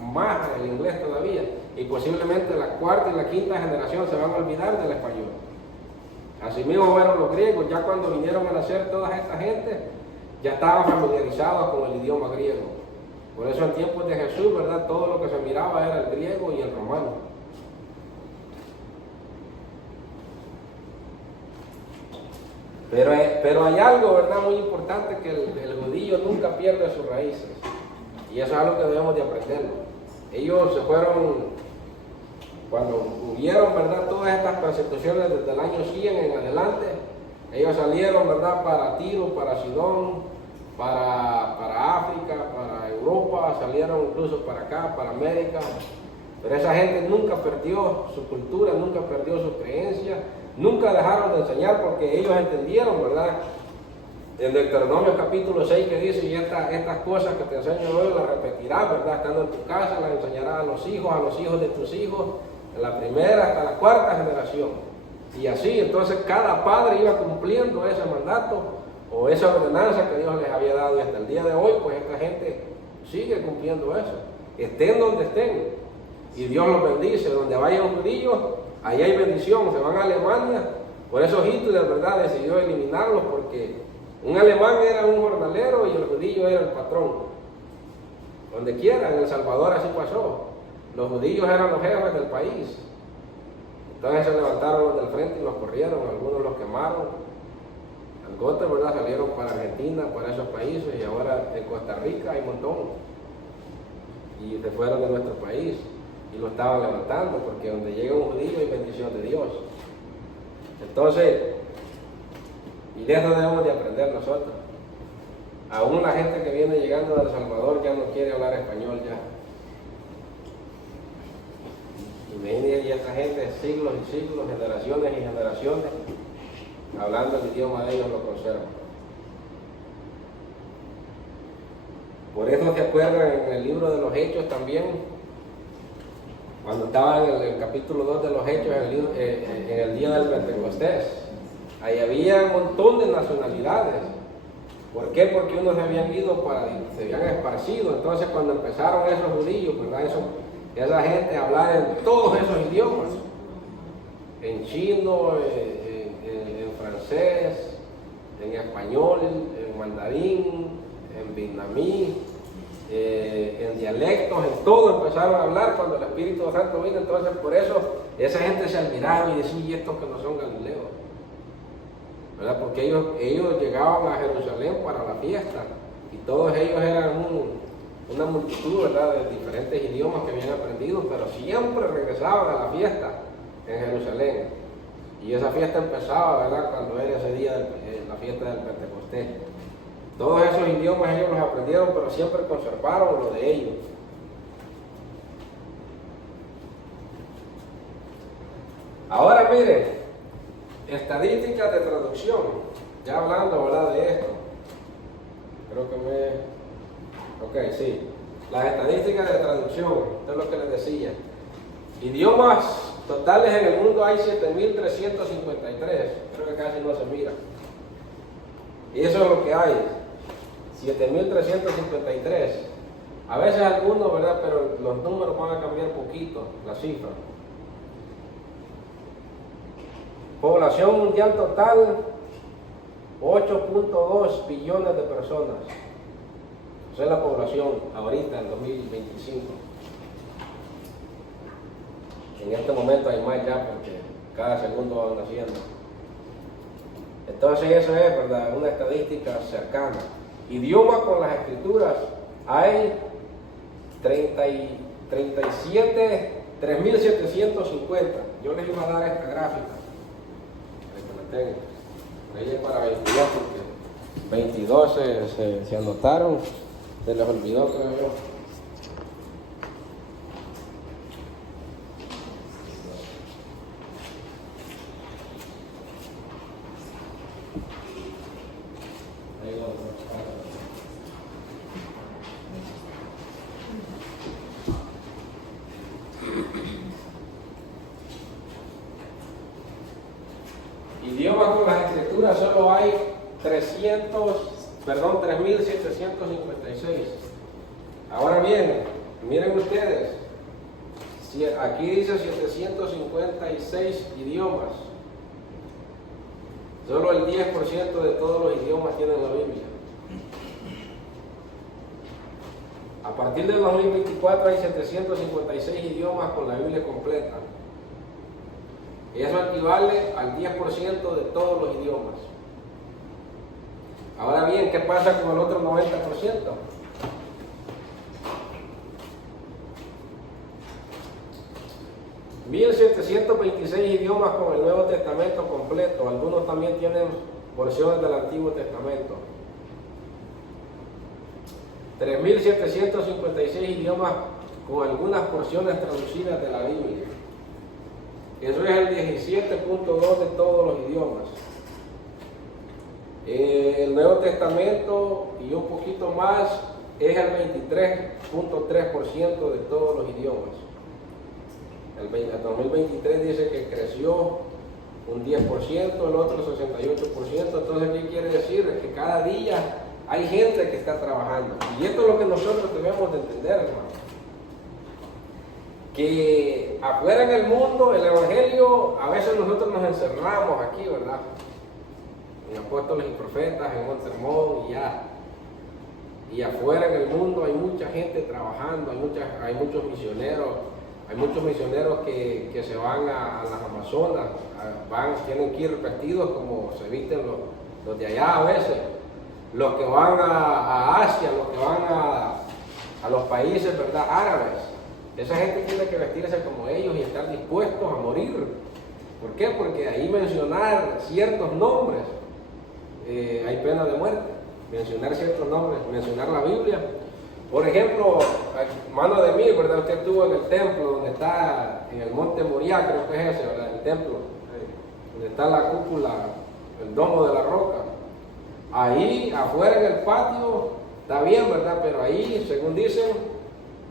más el inglés todavía. Y posiblemente la cuarta y la quinta generación se van a olvidar del español. Así mismo fueron los griegos, ya cuando vinieron a nacer toda esta gente, ya estaban familiarizados con el idioma griego. Por eso en tiempos de Jesús, ¿verdad?, todo lo que se miraba era el griego y el romano. Pero hay algo, ¿verdad?, muy importante, que el judío nunca pierde sus raíces. Y eso es algo que debemos de aprenderlo. Ellos se fueron, cuando hubieron, ¿verdad?, todas estas persecuciones desde el año 100 en adelante, ellos salieron, ¿verdad?, para Tiro, para Sidón, para África, para Europa, salieron incluso para acá, para América. Pero esa gente nunca perdió su cultura, nunca perdió sus creencias, nunca dejaron de enseñar, porque ellos entendieron, ¿verdad?, en Deuteronomio capítulo 6 que dice: y estas cosas que te enseño hoy las repetirás, ¿verdad?, estando en tu casa, las enseñarás a los hijos de tus hijos, en la primera hasta la cuarta generación. Y así, entonces cada padre iba cumpliendo ese mandato o esa ordenanza que Dios les había dado, y hasta el día de hoy, pues esta gente sigue cumpliendo eso, estén donde estén, y Dios los bendice. Donde vayan judíos, ahí hay bendición. Se van a Alemania, por eso Hitler, ¿verdad?, decidió eliminarlos, porque un alemán era un jornalero y el judío era el patrón. Donde quiera, en El Salvador así pasó. Los judíos eran los jefes del país. Entonces se levantaron los del frente y los corrieron, algunos los quemaron. Algunos, ¿verdad?, salieron para Argentina, para esos países, y ahora en Costa Rica hay un montón. Y se fueron de nuestro país y lo estaban levantando, porque donde llega un judío hay bendición de Dios. Entonces, y de eso debemos de aprender nosotros. Aún la gente que viene llegando de El Salvador ya no quiere hablar español ya. Imagínense, y esta gente, siglos y siglos, generaciones y generaciones, hablando el idioma de ellos, lo conservan. Por eso se acuerdan en el libro de los Hechos también, cuando estaban en el capítulo 2 de los Hechos, en el día del Pentecostés, ahí había un montón de nacionalidades. ¿Por qué? Porque unos se habían ido se habían esparcido. Entonces cuando empezaron esos judíos, ¿verdad?, esa gente a hablar en todos esos idiomas, en chino, en francés, en español, en mandarín, en vietnamí, en dialectos, en todo empezaron a hablar cuando el Espíritu Santo vino. Entonces por eso esa gente se admiraba y decía: ¿y estos que no son galileos? ¿Verdad? Porque ellos llegaban a Jerusalén para la fiesta, y todos ellos eran una multitud, ¿verdad?, de diferentes idiomas que habían aprendido, pero siempre regresaban a la fiesta en Jerusalén. Y esa fiesta empezaba, ¿verdad?, cuando era ese día, la fiesta del Pentecostés. Todos esos idiomas ellos los aprendieron, pero siempre conservaron lo de ellos. Ahora miren, estadísticas de traducción, ya hablando, ¿verdad?, de esto. Creo que Ok, sí. Las estadísticas de traducción, esto es lo que les decía. Idiomas totales en el mundo hay 7.353, creo que casi no se mira. Y eso es lo que hay, 7.353. A veces algunos, ¿verdad? Pero los números van a cambiar poquito, la cifra. Población mundial total, 8.2 billones de personas. Esa es la población ahorita en 2025. En este momento hay más ya porque cada segundo van naciendo. Entonces eso es, ¿verdad?, una estadística cercana. Idioma con las escrituras, hay 3.750. Yo les iba a dar esta gráfica, para que la tengan. Ahí es para 22, porque 22 se anotaron, se les olvidó, creo yo. Idiomas con las escrituras solo hay 3.756. Ahora bien, miren ustedes, si aquí dice 756 idiomas, solo el 10% de todos los idiomas tienen la Biblia. A partir del 2024 hay 756 idiomas con la Biblia completa. Y eso equivale al 10% de todos los idiomas. Ahora bien, ¿qué pasa con el otro 90%? $1,726 idiomas con el Nuevo Testamento completo. Algunos también tienen porciones del Antiguo Testamento. 3.756 idiomas con algunas porciones traducidas de la Biblia. Eso es el 17.2 de todos los idiomas. El Nuevo Testamento y un poquito más es el 23.3% de todos los idiomas. El 2023 dice que creció un 10%, el otro 68%. Entonces, ¿qué quiere decir? Es que cada día hay gente que está trabajando. Y esto es lo que nosotros debemos de entender, hermano. Que afuera en el mundo, el Evangelio, a veces nosotros nos encerramos aquí, ¿verdad? En apóstoles y profetas, en un sermón y ya. Y afuera en el mundo hay mucha gente trabajando, hay muchos misioneros que se van a las Amazonas, tienen que ir vestidos como se visten los de allá a veces, los que van a Asia, los que van a los países, ¿verdad?, árabes. Esa gente tiene que vestirse como ellos y estar dispuestos a morir. ¿Por qué? Porque ahí mencionar ciertos nombres, hay pena de muerte. Mencionar ciertos nombres, mencionar la Biblia. Por ejemplo, mano de mí, ¿verdad? Usted estuvo en el templo donde está, en el monte Moriah, creo que es ese, ¿verdad? El templo, donde está la cúpula, el domo de la roca. Ahí, afuera en el patio, está bien, ¿verdad? Pero ahí, según dicen,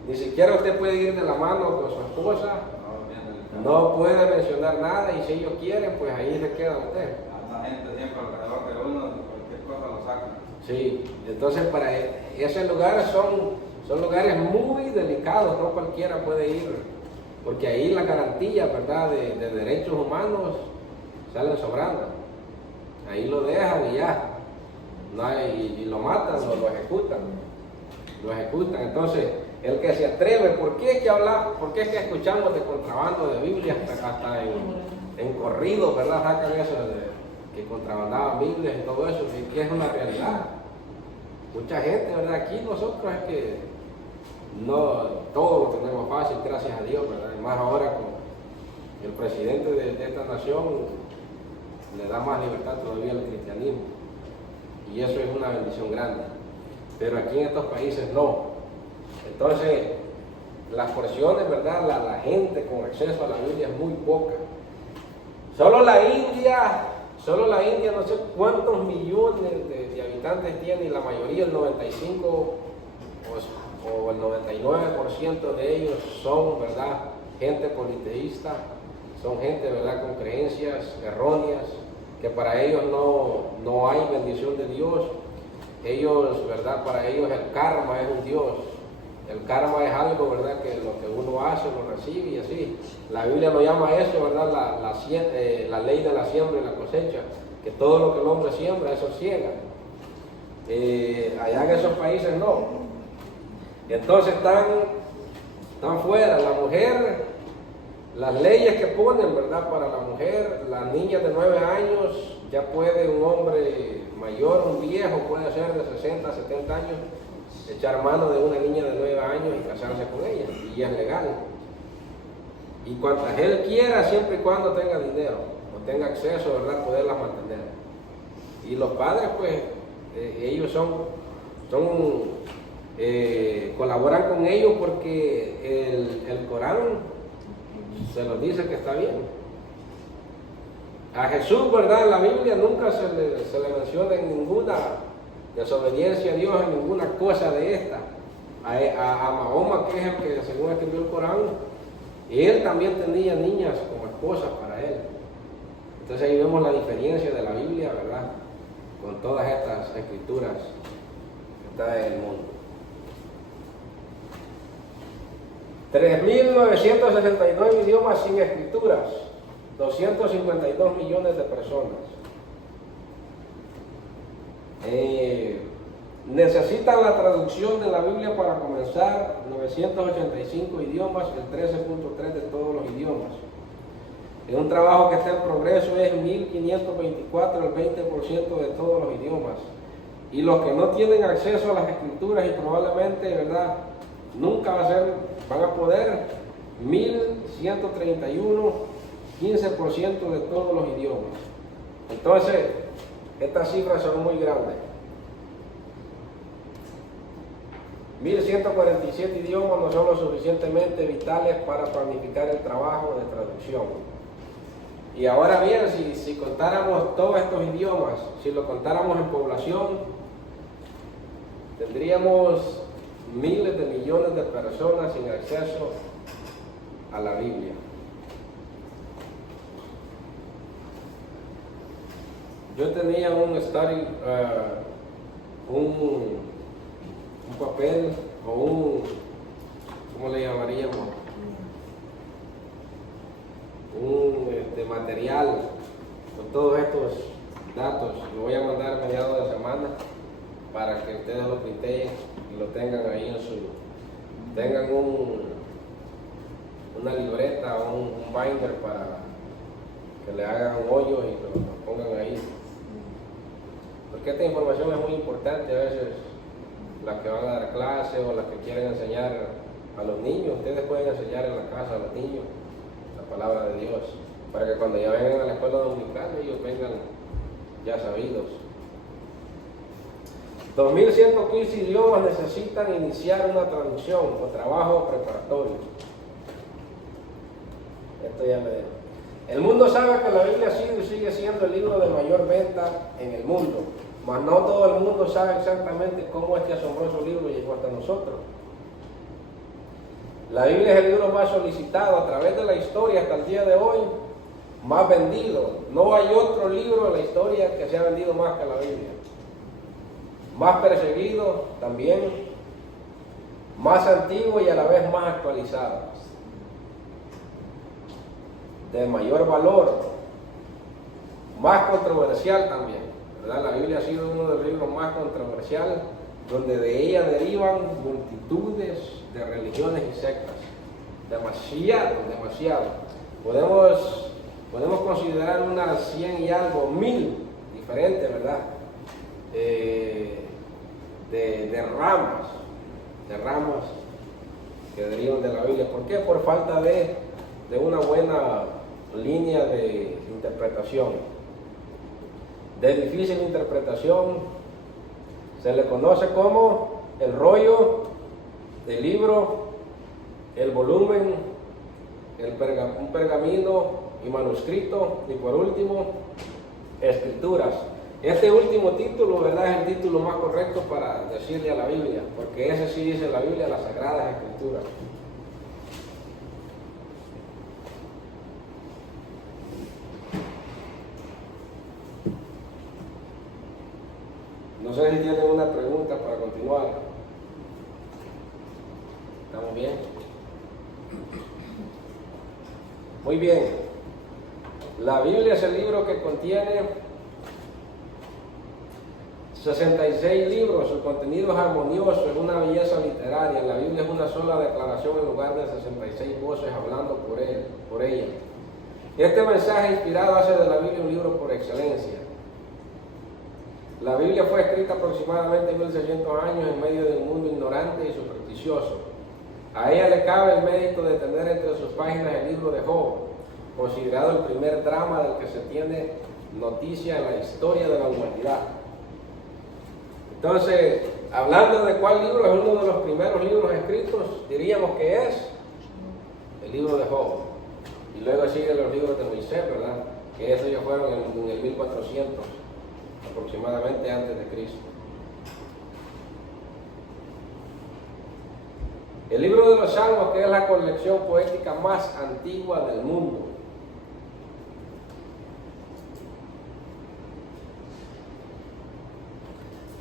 ni siquiera usted puede ir de la mano con su esposa, no puede mencionar nada, y si ellos quieren, pues ahí se queda usted. La gente siempre alrededor de uno, cualquier cosa lo saca. Sí, entonces para ese lugar son lugares muy delicados, no cualquiera puede ir, porque ahí la garantía, ¿verdad?, de derechos humanos salen sobrando. Ahí lo dejan y ya, no hay, y lo matan, lo ejecutan. Entonces, el que se atreve, ¿por qué es que escuchamos de contrabando de Biblias hasta en corrido, ¿verdad? Sacan eso que contrabandaban Biblias y todo eso, que es una realidad. Mucha gente, ¿verdad? Aquí nosotros es que no todo lo tenemos fácil, gracias a Dios, ¿verdad? Y más ahora con el presidente de esta nación, le da más libertad todavía al cristianismo. Y eso es una bendición grande. Pero aquí en estos países no. Entonces, las porciones, ¿verdad? La gente con acceso a la Biblia es muy poca. Solo la India, no sé cuántos millones de habitantes tiene, y la mayoría, el 95 o el 99% de ellos son, ¿verdad?, gente politeísta. son gente, ¿verdad?, con creencias erróneas, que para ellos no hay bendición de Dios. Ellos, ¿verdad?, para ellos el karma es un Dios. El karma es algo, ¿verdad?, que lo que uno hace lo recibe y así. La Biblia lo llama eso, ¿verdad?, la ley de la siembra y la cosecha, que todo lo que el hombre siembra, eso ciega. Allá en esos países no. Entonces están fuera. La mujer, las leyes que ponen, ¿verdad?, para la mujer, las niñas de 9 años, ya puede un hombre mayor, un viejo, puede ser de 60, 70 años, echar mano de una niña de 9 años y casarse con ella, y es legal. Y cuantas él quiera, siempre y cuando tenga dinero, o tenga acceso, ¿verdad?, poderlas mantener. Y los padres, pues, ellos colaboran con ellos porque el Corán se los dice que está bien. A Jesús, ¿verdad?, en la Biblia nunca se le menciona en ninguna desobediencia a Dios, en ninguna cosa de esta. A Mahoma, que es el que según escribió el Corán, él también tenía niñas como esposas para él. Entonces ahí vemos la diferencia de la Biblia, ¿verdad?, con todas estas escrituras que están en el mundo. 3.969 idiomas sin escrituras, 252 millones de personas. Necesitan la traducción de la Biblia para comenzar, 985 idiomas, el 13.3 de todos los idiomas. En un trabajo que está en progreso es 1.524, el 20% de todos los idiomas. Y los que no tienen acceso a las escrituras y probablemente, ¿verdad?, nunca van a poder, 1.131, 15% de todos los idiomas. Entonces, estas cifras son muy grandes. 1.147 idiomas no son lo suficientemente vitales para planificar el trabajo de traducción. Y ahora bien, si contáramos todos estos idiomas, si lo contáramos en población, tendríamos miles de millones de personas sin acceso a la Biblia. Yo tenía un papel o ¿cómo le llamaríamos? Material con todos estos datos. Lo voy a mandar a mediados de semana para que ustedes lo pinteen y lo tengan ahí tengan una libreta o un binder para que le hagan hoyos y lo pongan ahí. Porque esta información es muy importante. A veces las que van a dar clases o las que quieren enseñar a los niños, ustedes pueden enseñar en la casa a los niños la palabra de Dios, para que cuando ya vengan a la escuela dominical ellos vengan ya sabidos. 2.115 idiomas necesitan iniciar una traducción o trabajo preparatorio. Esto ya me dijo. El mundo sabe que la Biblia sigue siendo el libro de mayor venta en el mundo, mas no todo el mundo sabe exactamente cómo este asombroso libro llegó hasta nosotros. La Biblia es el libro más solicitado a través de la historia hasta el día de hoy, más vendido. No hay otro libro en la historia que se ha vendido más que la Biblia. Más perseguido también, más antiguo y a la vez más actualizado. De mayor valor, más controversial también, ¿verdad? La Biblia ha sido uno de los libros más controversiales, donde de ella derivan multitudes de religiones y sectas. Demasiado. Podemos considerar unas 100 y algo, 1000 diferentes, ¿verdad? De ramas que derivan de la Biblia. ¿Por qué? Por falta de una buena línea de interpretación. De difícil interpretación, se le conoce como el rollo, el libro, el volumen, un pergamino y manuscrito, y por último, escrituras. Este último título, ¿verdad?, es el título más correcto para decirle a la Biblia, porque ese sí dice la Biblia, las Sagradas Escrituras. espiritual. ¿Estamos bien? Muy bien. La Biblia es el libro que contiene 66 libros. Su contenido es armonioso, es una belleza literaria. La Biblia es una sola declaración en lugar de 66 voces hablando por ella. Este mensaje inspirado hace de la Biblia un libro por excelencia. La Biblia fue escrita aproximadamente 1600 años en medio de un mundo ignorante y supersticioso. A ella le cabe el mérito de tener entre sus páginas el libro de Job, considerado el primer drama del que se tiene noticia en la historia de la humanidad. Entonces, hablando de cuál libro es uno de los primeros libros escritos, diríamos que es el libro de Job. Y luego siguen los libros de Moisés, ¿verdad? Que esos ya fueron en el 1400, aproximadamente antes de Cristo. El libro de los Salmos, que es la colección poética más antigua del mundo.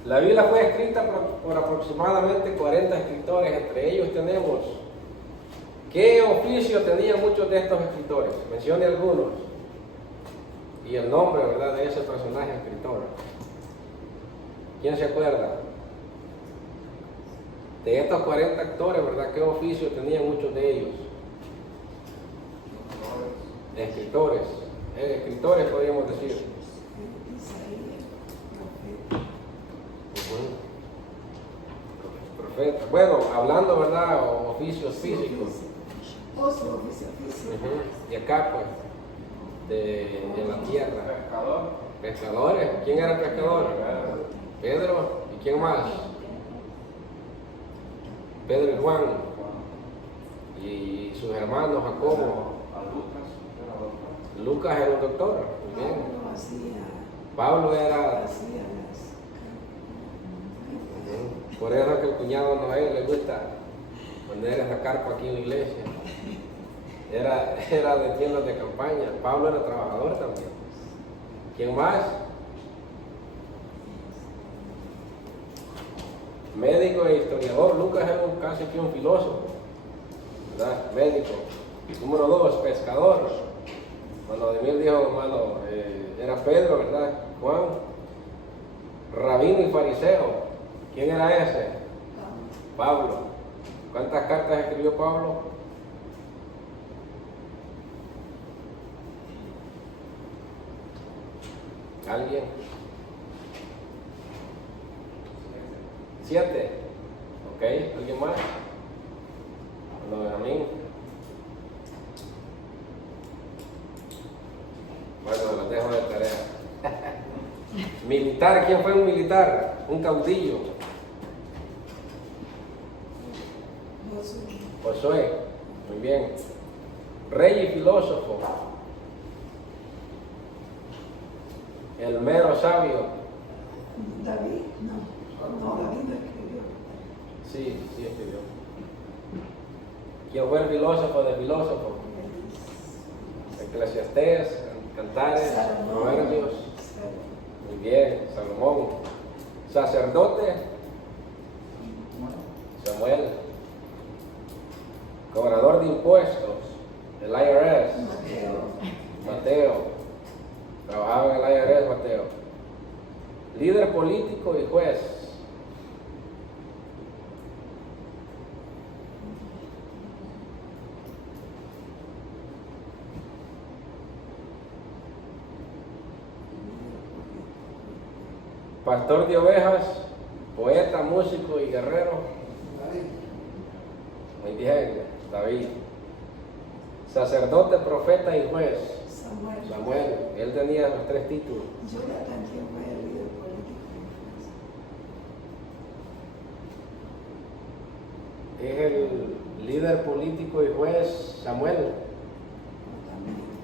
La Biblia fue escrita por aproximadamente 40 escritores. Entre ellos tenemos, ¿qué oficio tenían muchos de estos escritores? Mencione algunos. Y el nombre, ¿verdad?, de ese personaje escritor. ¿Quién se acuerda? De estos 40 actores, ¿verdad?, ¿qué oficio tenían muchos de ellos? Escritores. Escritores, podríamos decir. Profeta. Bueno, hablando, ¿verdad?, oficios físicos. Y acá, pues, de la tierra. Pescadores. ¿Quién era el pescador? Pedro. ¿Y quién más? Pedro y Juan. Y sus hermanos Jacobo. Lucas era un doctor. Muy bien. Pablo era. Por eso es que el cuñado Noé le gusta poner esa carpa aquí en la iglesia. Era de tiendas de campaña. Pablo era trabajador también. ¿Quién más? Médico e historiador. Lucas era casi que un filósofo, ¿verdad? Médico. Número 2, pescador. Cuando Demir dijo, hermano, era Pedro, ¿verdad? Juan. Rabino y fariseo. ¿Quién era ese? Pablo. ¿Cuántas cartas escribió Pablo? ¿Alguien? 7. ¿Ok? ¿Alguien más? Bueno, Benjamín. Bueno, los dejo de tarea. Militar, ¿quién fue un militar? Un caudillo. Josué. Muy bien. Rey y filósofo. El mero sabio. David, no, David no escribió. Sí escribió. ¿Quién fue el filósofo de filósofos? Eclesiastés, Cantares, Proverbios. Muy bien, Salomón. Sacerdote, Samuel. Cobrador de impuestos, el IRS. Mateo. Trabajaba en el IRS, Mateo. Líder político y juez. Pastor de ovejas, poeta, músico y guerrero. Muy bien, David. Sacerdote, profeta y juez. Samuel. Él tenía los 3 títulos. Jonathan, ¿quién fue el líder político? Es el líder político y juez Samuel.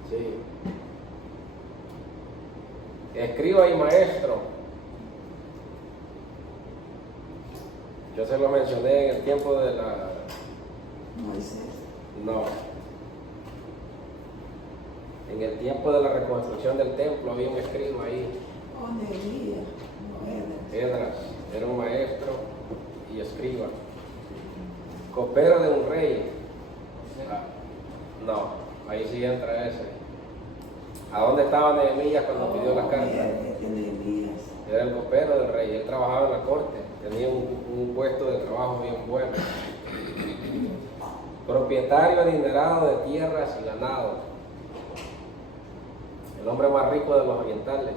Sí. Escriba y maestro. Yo se lo mencioné en el tiempo de la... Moisés. No. En el tiempo de la reconstrucción del templo había un escriba ahí. Nehemías, no Esdras. Esdras era un maestro. y escriba. Copero de un rey. No, ahí sí entra ese. ¿A dónde estaba Nehemías cuando pidió la carta? Era el copero del rey, él trabajaba en la corte, tenía un puesto de trabajo bien bueno. Propietario adinerado de tierras y ganado. El hombre más rico de los orientales.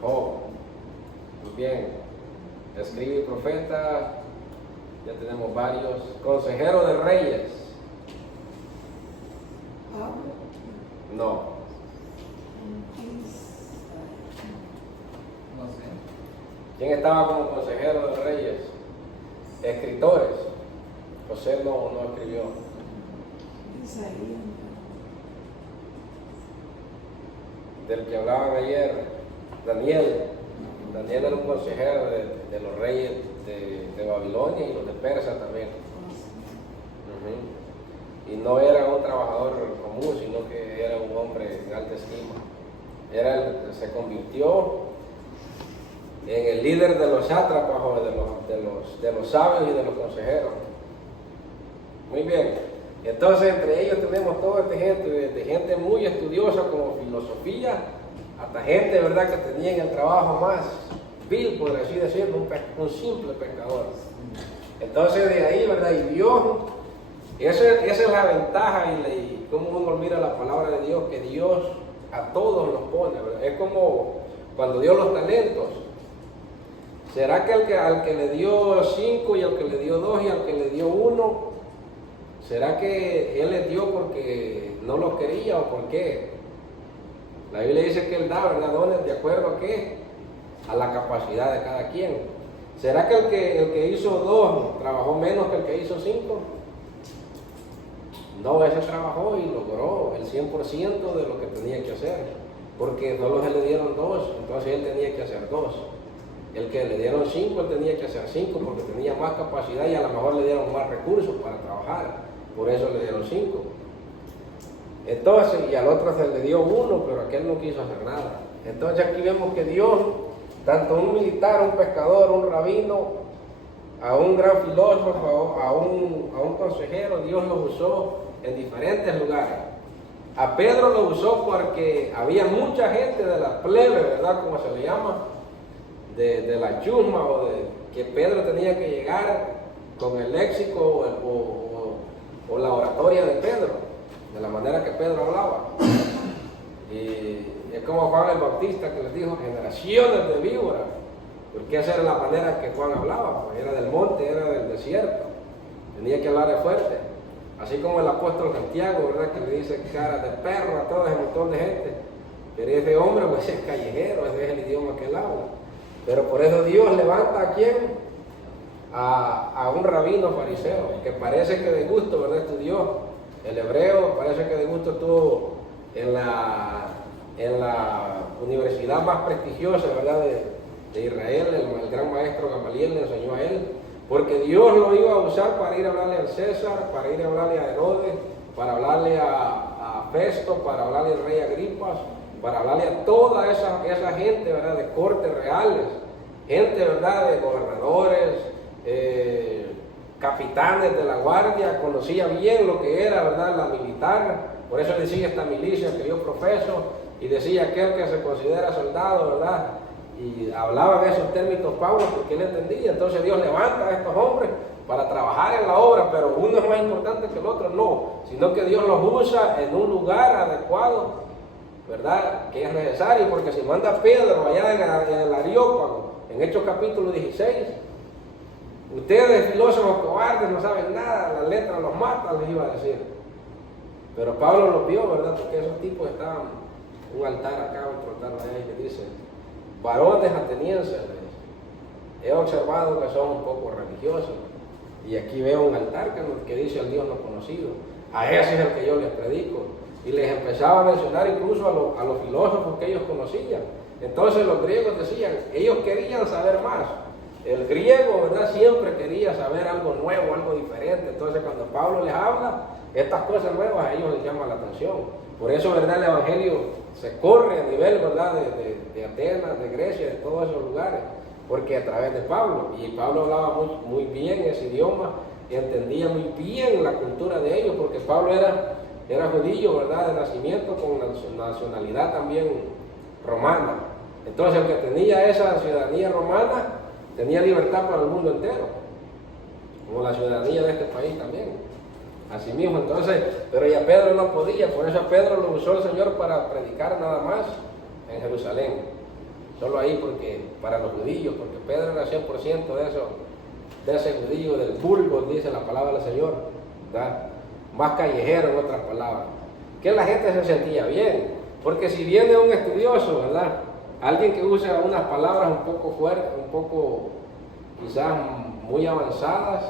Job. Muy bien. Escribe y profeta. Ya tenemos varios. Consejero de reyes. No. No sé. ¿Quién estaba como consejero de reyes? Escritores. José no escribió. Del que hablaban ayer, Daniel. Daniel era un consejero de los reyes de Babilonia y los de Persia también. Y no era un trabajador común, sino que era un hombre en alta estima. Se convirtió en el líder de los sátrapas o de los sabios y de los consejeros. Muy bien. Entonces, entre ellos tenemos toda esta gente, desde gente muy estudiosa como filosofía, hasta gente, ¿verdad?, que tenía en el trabajo más vil, por así decirlo, un simple pescador. Entonces, de ahí, ¿verdad?, y Dios, esa es la ventaja y cómo uno mira la palabra de Dios, que Dios a todos los pone, ¿verdad? Es como cuando dio los talentos. ¿Será que al que le dio 5 y al que le dio 2 y al que le dio 1, será que Él les dio porque no los quería o por qué? La Biblia dice que Él da, ¿verdad?, dones de acuerdo a qué, a la capacidad de cada quien. ¿Será que el que hizo 2 trabajó menos que el que hizo 5? No, ese trabajó y logró el 100% de lo que tenía que hacer, porque solo se le dieron 2, entonces él tenía que hacer 2. El que le dieron 5, él tenía que hacer 5 porque tenía más capacidad y a lo mejor le dieron más recursos para trabajar, por eso le dieron 5. Entonces, y al otro se le dio 1, pero aquel no quiso hacer nada. Entonces aquí vemos que Dios, tanto un militar, un pescador, un rabino, a un gran filósofo, a un consejero, Dios los usó en diferentes lugares. A Pedro lo usó porque había mucha gente de la plebe, ¿verdad?, como se le llama, de la chusma, o de que Pedro tenía que llegar con el léxico o la oratoria de Pedro, de la manera que Pedro hablaba. Y es como Juan el Bautista, que les dijo generaciones de víboras, porque esa era la manera que Juan hablaba, pues era del monte, era del desierto, tenía que hablar de fuerte. Así como el apóstol Santiago, ¿verdad?, que le dice cara de perro a todo ese montón de gente. Pero ese hombre pues es callejero, ese es el idioma que él habla. Pero por eso Dios levanta a quién, a un rabino fariseo, que parece que de gusto, ¿verdad?, estudió el hebreo, parece que de gusto estuvo en la universidad más prestigiosa, ¿verdad?, de Israel, el gran maestro Gamaliel le enseñó a él. Porque Dios lo iba a usar para ir a hablarle al César, para ir a hablarle a Herodes, para hablarle a Festo, para hablarle al rey Agripas, para hablarle a toda esa gente, ¿verdad?, de cortes reales, gente, ¿verdad?, de gobernadores, capitanes de la guardia, conocía bien lo que era, ¿verdad?, la militar. Por eso decía esta milicia que yo profeso, y decía aquel que se considera soldado, ¿verdad?, y hablaba en esos términos Pablo porque él entendía. Entonces Dios levanta a estos hombres para trabajar en la obra, pero uno es más importante que el otro, no, sino que Dios los usa en un lugar adecuado, ¿verdad?, que es necesario. Porque si manda a Pedro allá en el Areópago, en Hechos capítulo 16, ustedes filósofos cobardes no saben nada, la letra los mata, les iba a decir. Pero Pablo los vio, ¿verdad?, porque esos tipos estaban, un altar acá, otro altar allá, que dice: varones atenienses, he observado que son un poco religiosos, y aquí veo un altar que dice el Dios no conocido. A ese es el que yo les predico. Y les empezaba a mencionar incluso a los filósofos que ellos conocían. Entonces los griegos decían, ellos querían saber más. El griego, ¿verdad?, siempre quería saber algo nuevo, algo diferente. Entonces cuando Pablo les habla, estas cosas nuevas a ellos les llaman la atención. Por eso, ¿verdad?, el Evangelio se corre a nivel, ¿verdad?, de Atenas, de Grecia, de todos esos lugares. porque a través de Pablo, y Pablo hablaba muy bien ese idioma, entendía muy bien la cultura de ellos, porque Pablo era judío, ¿verdad?, de nacimiento, con nacionalidad también romana. Entonces el que tenía esa ciudadanía romana tenía libertad para el mundo entero, como la ciudadanía de este país también. Así mismo, entonces, pero ya Pedro no podía, por eso a Pedro lo usó el Señor para predicar nada más en Jerusalén, solo ahí, porque para los judíos, porque Pedro era 100% de ese judío del vulgo, dice la palabra del Señor, ¿verdad? Más callejero, en otras palabras, que la gente se sentía bien, porque si viene un estudioso, ¿verdad?, alguien que usa unas palabras un poco fuertes, un poco quizás muy avanzadas,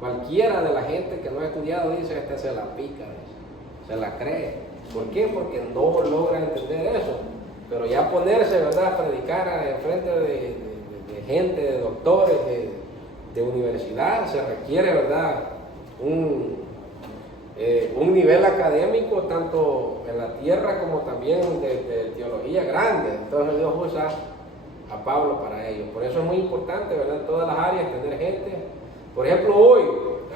cualquiera de la gente que no ha estudiado dice que se la pica, se la cree. ¿Por qué? Porque no logra entender eso. Pero ya ponerse, ¿verdad?, a predicar en frente de gente, de doctores, de universidad, se requiere, ¿verdad?, un nivel académico tanto en la tierra como también de teología grande. Entonces Dios usa a Pablo para ello. Por eso es muy importante, ¿verdad?, en todas las áreas tener gente. Por ejemplo, hoy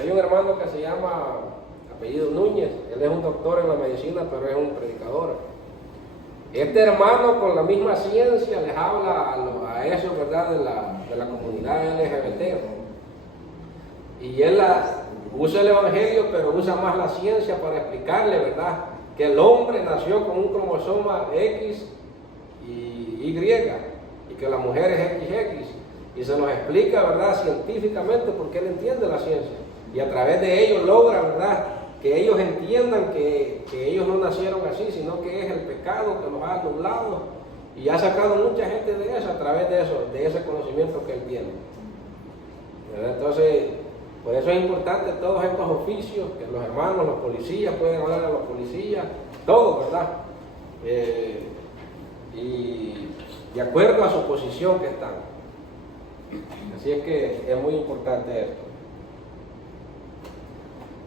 hay un hermano que se llama apellido Núñez, él es un doctor en la medicina, pero es un predicador. Este hermano con la misma ciencia les habla a eso, ¿verdad?, de la comunidad LGBT. Y él usa el evangelio, pero usa más la ciencia para explicarle, ¿verdad?, que el hombre nació con un cromosoma X y Y, y que la mujer es XX. Y se nos explica, ¿verdad?, científicamente, porque él entiende la ciencia. Y a través de ello logra, ¿verdad?, que ellos entiendan que ellos no nacieron así, sino que es el pecado que los ha nublado. Y ha sacado mucha gente de eso a través de eso, de ese conocimiento que él tiene, ¿verdad? Entonces, por eso es importante todos estos oficios, que los hermanos, los policías, pueden hablar a los policías, todo, ¿verdad? Y de acuerdo a su posición que están. Así es que es muy importante esto.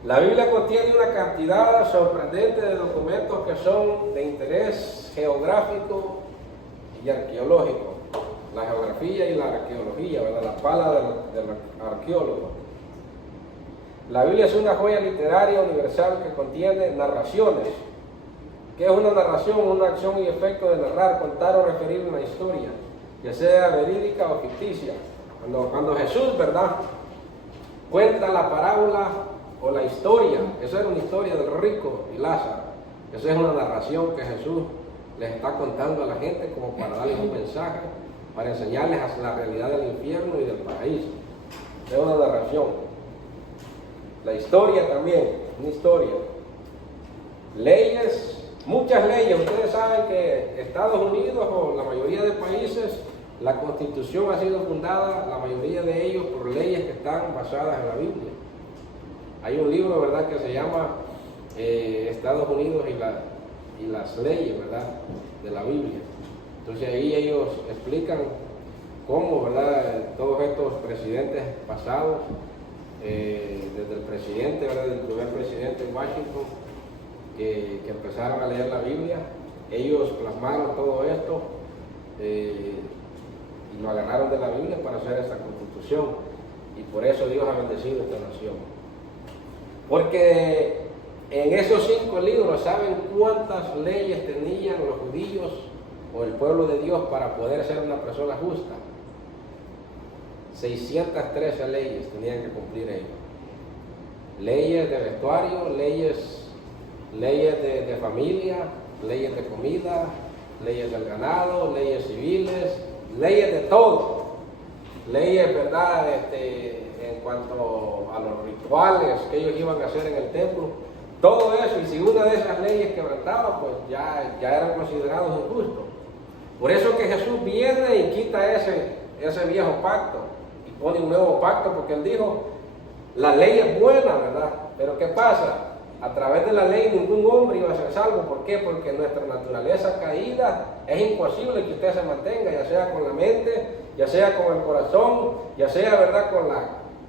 La Biblia contiene una cantidad sorprendente de documentos que son de interés geográfico y arqueológico. La geografía y la arqueología, ¿verdad?, la pala del arqueólogo. La Biblia es una joya literaria universal que contiene narraciones. ¿Qué es una narración? Una acción y efecto de narrar, contar o referir una historia, ya sea verídica o ficticia. Cuando Jesús, ¿verdad?, cuenta la parábola o la historia, esa era una historia del rico y Lázaro, esa es una narración que Jesús les está contando a la gente como para darles un mensaje, para enseñarles la realidad del infierno y del paraíso. Es una narración. La historia también, una historia. Leyes, muchas leyes. Ustedes saben que Estados Unidos o la mayoría de países, la Constitución ha sido fundada, la mayoría de ellos, por leyes que están basadas en la Biblia. Hay un libro, ¿verdad?, que se llama Estados Unidos y las leyes, ¿verdad?, de la Biblia. Entonces ahí ellos explican cómo, ¿verdad?, todos estos presidentes pasados, desde el presidente, ¿verdad?, del primer presidente en Washington, que empezaron a leer la Biblia, ellos plasmaron todo esto y lo agarraron de la Biblia para hacer esta Constitución. Y por eso Dios ha bendecido esta nación. Porque en esos 5 libros, ¿saben cuántas leyes tenían los judíos o el pueblo de Dios para poder ser una persona justa? 613 leyes tenían que cumplir ellos. Leyes de vestuario, leyes de familia, leyes de comida, leyes del ganado, leyes civiles, leyes de todo. Leyes, ¿verdad?, en cuanto a los rituales que ellos iban a hacer en el templo, todo eso. Y si una de esas leyes quebrantaba, pues ya eran considerados injustos. Por eso que Jesús viene y quita ese viejo pacto y pone un nuevo pacto, porque él dijo, la ley es buena, ¿verdad? Pero ¿qué pasa? A través de la ley ningún hombre iba a ser salvo. ¿Por qué? Porque nuestra naturaleza caída es imposible que usted se mantenga, ya sea con la mente, ya sea con el corazón, ya sea, ¿verdad?,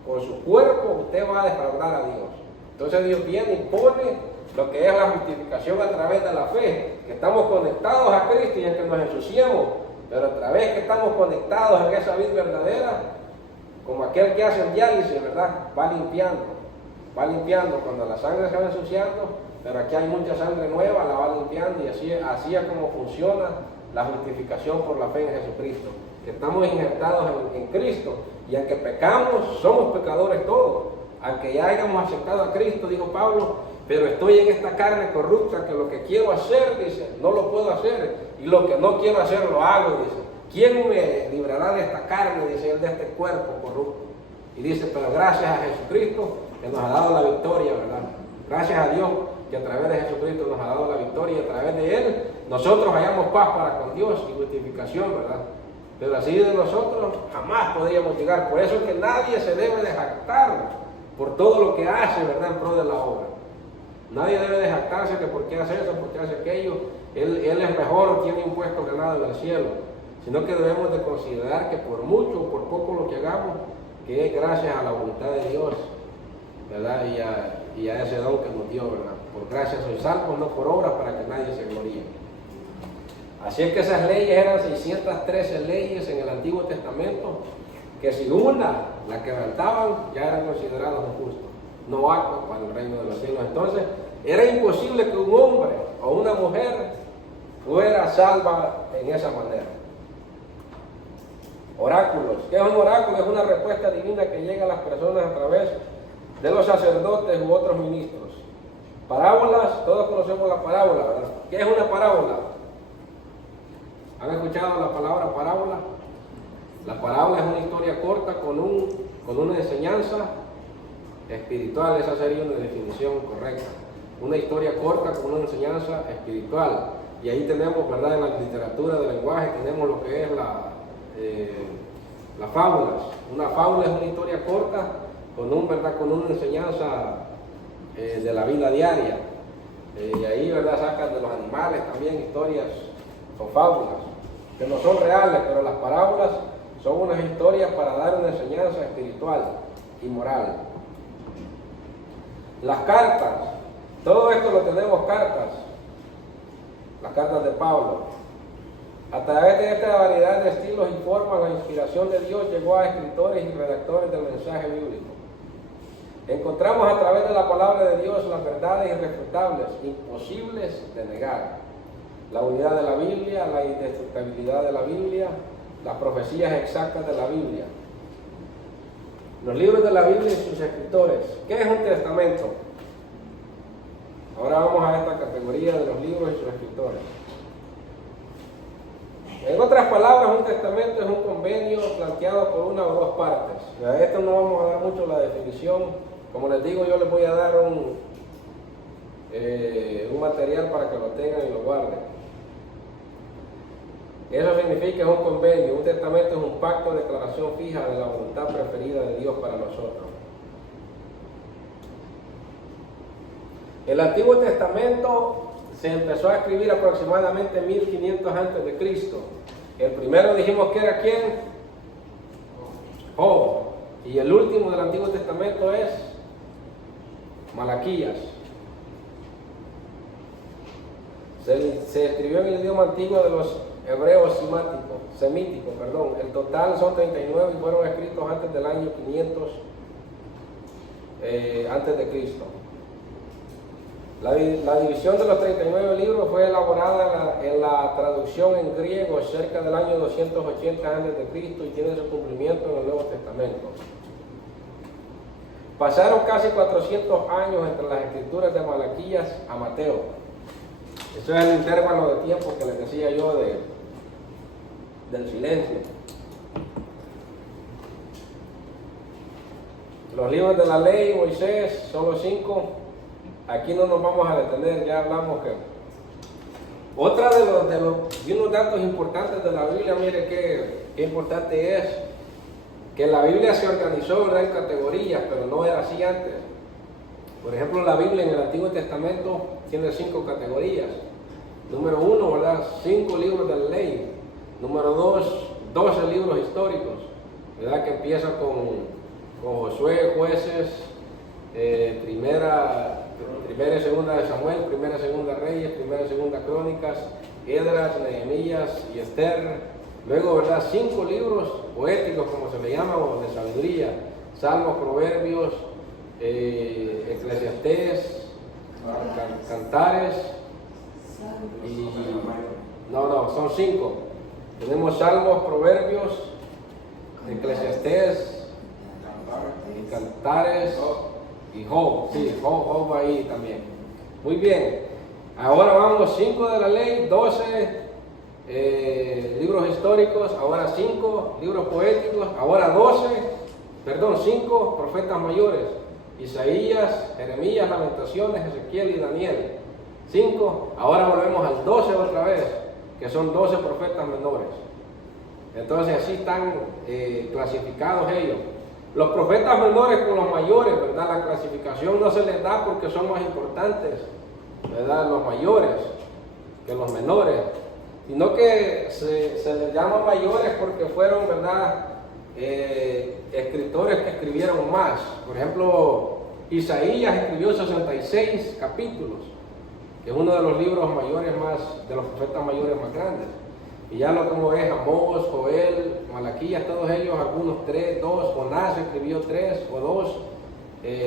con su cuerpo, usted va a defraudar a Dios. Entonces Dios viene y pone lo que es la justificación a través de la fe, que estamos conectados a Cristo y en que nos ensuciemos Pero otra vez que estamos conectados en esa vid verdadera, como aquel que hace el diálisis, ¿verdad? Va limpiando cuando la sangre se va ensuciando, pero aquí hay mucha sangre nueva, la va limpiando y así es como funciona la justificación por la fe en Jesucristo. Que estamos injertados en Cristo y aunque pecamos, somos pecadores todos. Aunque ya hayamos aceptado a Cristo, dijo Pablo, pero estoy en esta carne corrupta que lo que quiero hacer, dice, no lo puedo hacer y lo que no quiero hacer lo hago, dice. ¿Quién me librará de esta carne, dice él, de este cuerpo corrupto? Y dice, pero gracias a Jesucristo que nos ha dado la victoria, ¿verdad? Gracias a Dios que a través de Jesucristo nos ha dado la victoria y a través de Él nosotros hallamos paz para con Dios y justificación, ¿verdad? Pero así de nosotros jamás podríamos llegar. Por eso es que nadie se debe de jactar por todo lo que hace, ¿verdad? En pro de la obra. Nadie debe de jactarse que por qué hace eso, por qué hace aquello. Él es mejor, tiene un puesto ganado en el cielo. Sino que debemos de considerar que por mucho o por poco lo que hagamos, que es gracias a la voluntad de Dios, ¿verdad? Y a ese don que nos dio, ¿verdad? Por gracia sois salvos, no por obras, para que nadie se gloríe. Así es que esas leyes eran 613 leyes en el Antiguo Testamento, que si una la quebrantaban, ya eran considerados injustos, no aptos para el reino de los cielos. Entonces, era imposible que un hombre o una mujer fuera salva en esa manera. Oráculos. ¿Qué es un oráculo? Es una respuesta divina que llega a las personas a través de los sacerdotes u otros ministros. Parábolas, todos conocemos la parábola, ¿verdad? ¿Qué es una parábola? ¿Han escuchado la palabra parábola? La parábola es una historia corta con una enseñanza espiritual. Esa sería una definición correcta. Una historia corta con una enseñanza espiritual. Y ahí tenemos, ¿verdad? En la literatura del lenguaje tenemos lo que es las fábulas. Una fábula es una historia corta ¿verdad? Con una enseñanza de la vida diaria. Y ahí, ¿verdad? Sacan de los animales también historias, son fábulas, que no son reales, pero las parábolas son unas historias para dar una enseñanza espiritual y moral. Las cartas, todo esto lo tenemos cartas, las cartas de Pablo. A través de esta variedad de estilos y formas, la inspiración de Dios llegó a escritores y redactores del mensaje bíblico. Encontramos a través de la palabra de Dios las verdades irrefutables, imposibles de negar. La unidad de la Biblia, la indestructibilidad de la Biblia, las profecías exactas de la Biblia. Los libros de la Biblia y sus escritores. ¿Qué es un testamento? Ahora vamos a esta categoría de los libros y sus escritores. En otras palabras, un testamento es un convenio planteado por una o dos partes. A esto no vamos a dar mucho la definición. Como les digo, yo les voy a dar un material para que lo tengan y lo guarden. Eso significa un convenio. Un testamento es un pacto de declaración fija de la voluntad preferida de Dios para nosotros. El Antiguo Testamento se empezó a escribir aproximadamente 1500 antes de Cristo. El primero dijimos que era ¿quién? Job. Y el último del Antiguo Testamento es Malaquías. Se escribió en el idioma antiguo de los hebreos semíticos. El total son 39 y fueron escritos antes del año 500 antes de Cristo. La división de los 39 libros fue elaborada en la traducción en griego cerca del año 280 a.C. y tiene su cumplimiento en el Nuevo Testamento. Pasaron casi 400 años entre las escrituras de Malaquías a Mateo. Eso es el intervalo de tiempo que les decía yo del silencio. Los libros de la ley, Moisés, son los 5. Aquí no nos vamos a detener, ya hablamos que... Otra de unos datos importantes de la Biblia, mire qué importante es, que la Biblia se organizó, ¿verdad?, en categorías, pero no era así antes. Por ejemplo, la Biblia en el Antiguo Testamento tiene 5 categorías. Número 1, ¿verdad?, 5 libros de la ley. Número 2, 12 libros históricos, ¿verdad?, que empieza con Josué, Jueces, primera y segunda de Samuel, primera y segunda Reyes, primera y segunda Crónicas, Esdras, Nehemías y Esther, Luego, ¿verdad? 5 libros poéticos, como se le llama, o de sabiduría. Salmos, Proverbios, Eclesiastés, Cantares y... No, son 5. Tenemos Salmos, Proverbios, Eclesiastés, y Cantares y Job. Sí, Job ahí también. Muy bien. Ahora vamos 5 de la ley, 12 libros históricos, ahora 5 libros poéticos, ahora 5 profetas mayores: Isaías, Jeremías, Lamentaciones, Ezequiel y Daniel. 5, ahora volvemos al 12 otra vez, que son 12 profetas menores. Entonces así están clasificados ellos. Los profetas menores con los mayores, ¿verdad? La clasificación no se les da porque son más importantes, ¿verdad? Los mayores que los menores, sino que se les llama mayores porque fueron, ¿verdad? Escritores que escribieron más. Por ejemplo, Isaías escribió 66 capítulos, que es uno de los libros mayores de los profetas mayores más grandes. Y ya lo como es Amós, Joel, Malaquías, todos ellos, algunos 3, 2, Jonás escribió 3 o 2,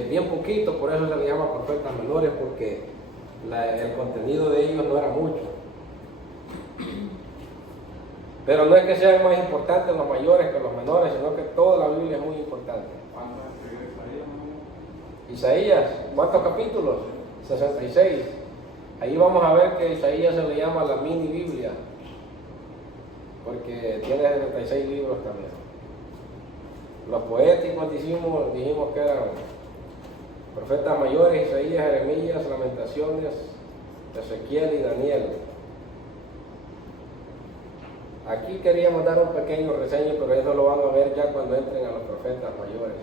bien poquito, por eso se le llama profetas menores, porque el contenido de ellos no era mucho. Pero no es que sean más importantes los mayores que los menores, sino que toda la Biblia es muy importante. ¿Cuántos escribió Isaías, ¿cuántos capítulos? 66. Ahí vamos a ver que Isaías se le llama la mini Biblia, porque tiene 76 libros también. Los poéticos dijimos que eran profetas mayores: Isaías, Jeremías, Lamentaciones, Ezequiel y Daniel. Aquí queríamos dar un pequeño reseño, pero eso lo van a ver ya cuando entren a los profetas mayores.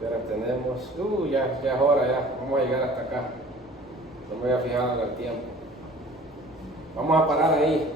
Pero tenemos, ya es hora, ya vamos a llegar hasta acá. No me voy a fijar en el tiempo. Vamos a parar ahí.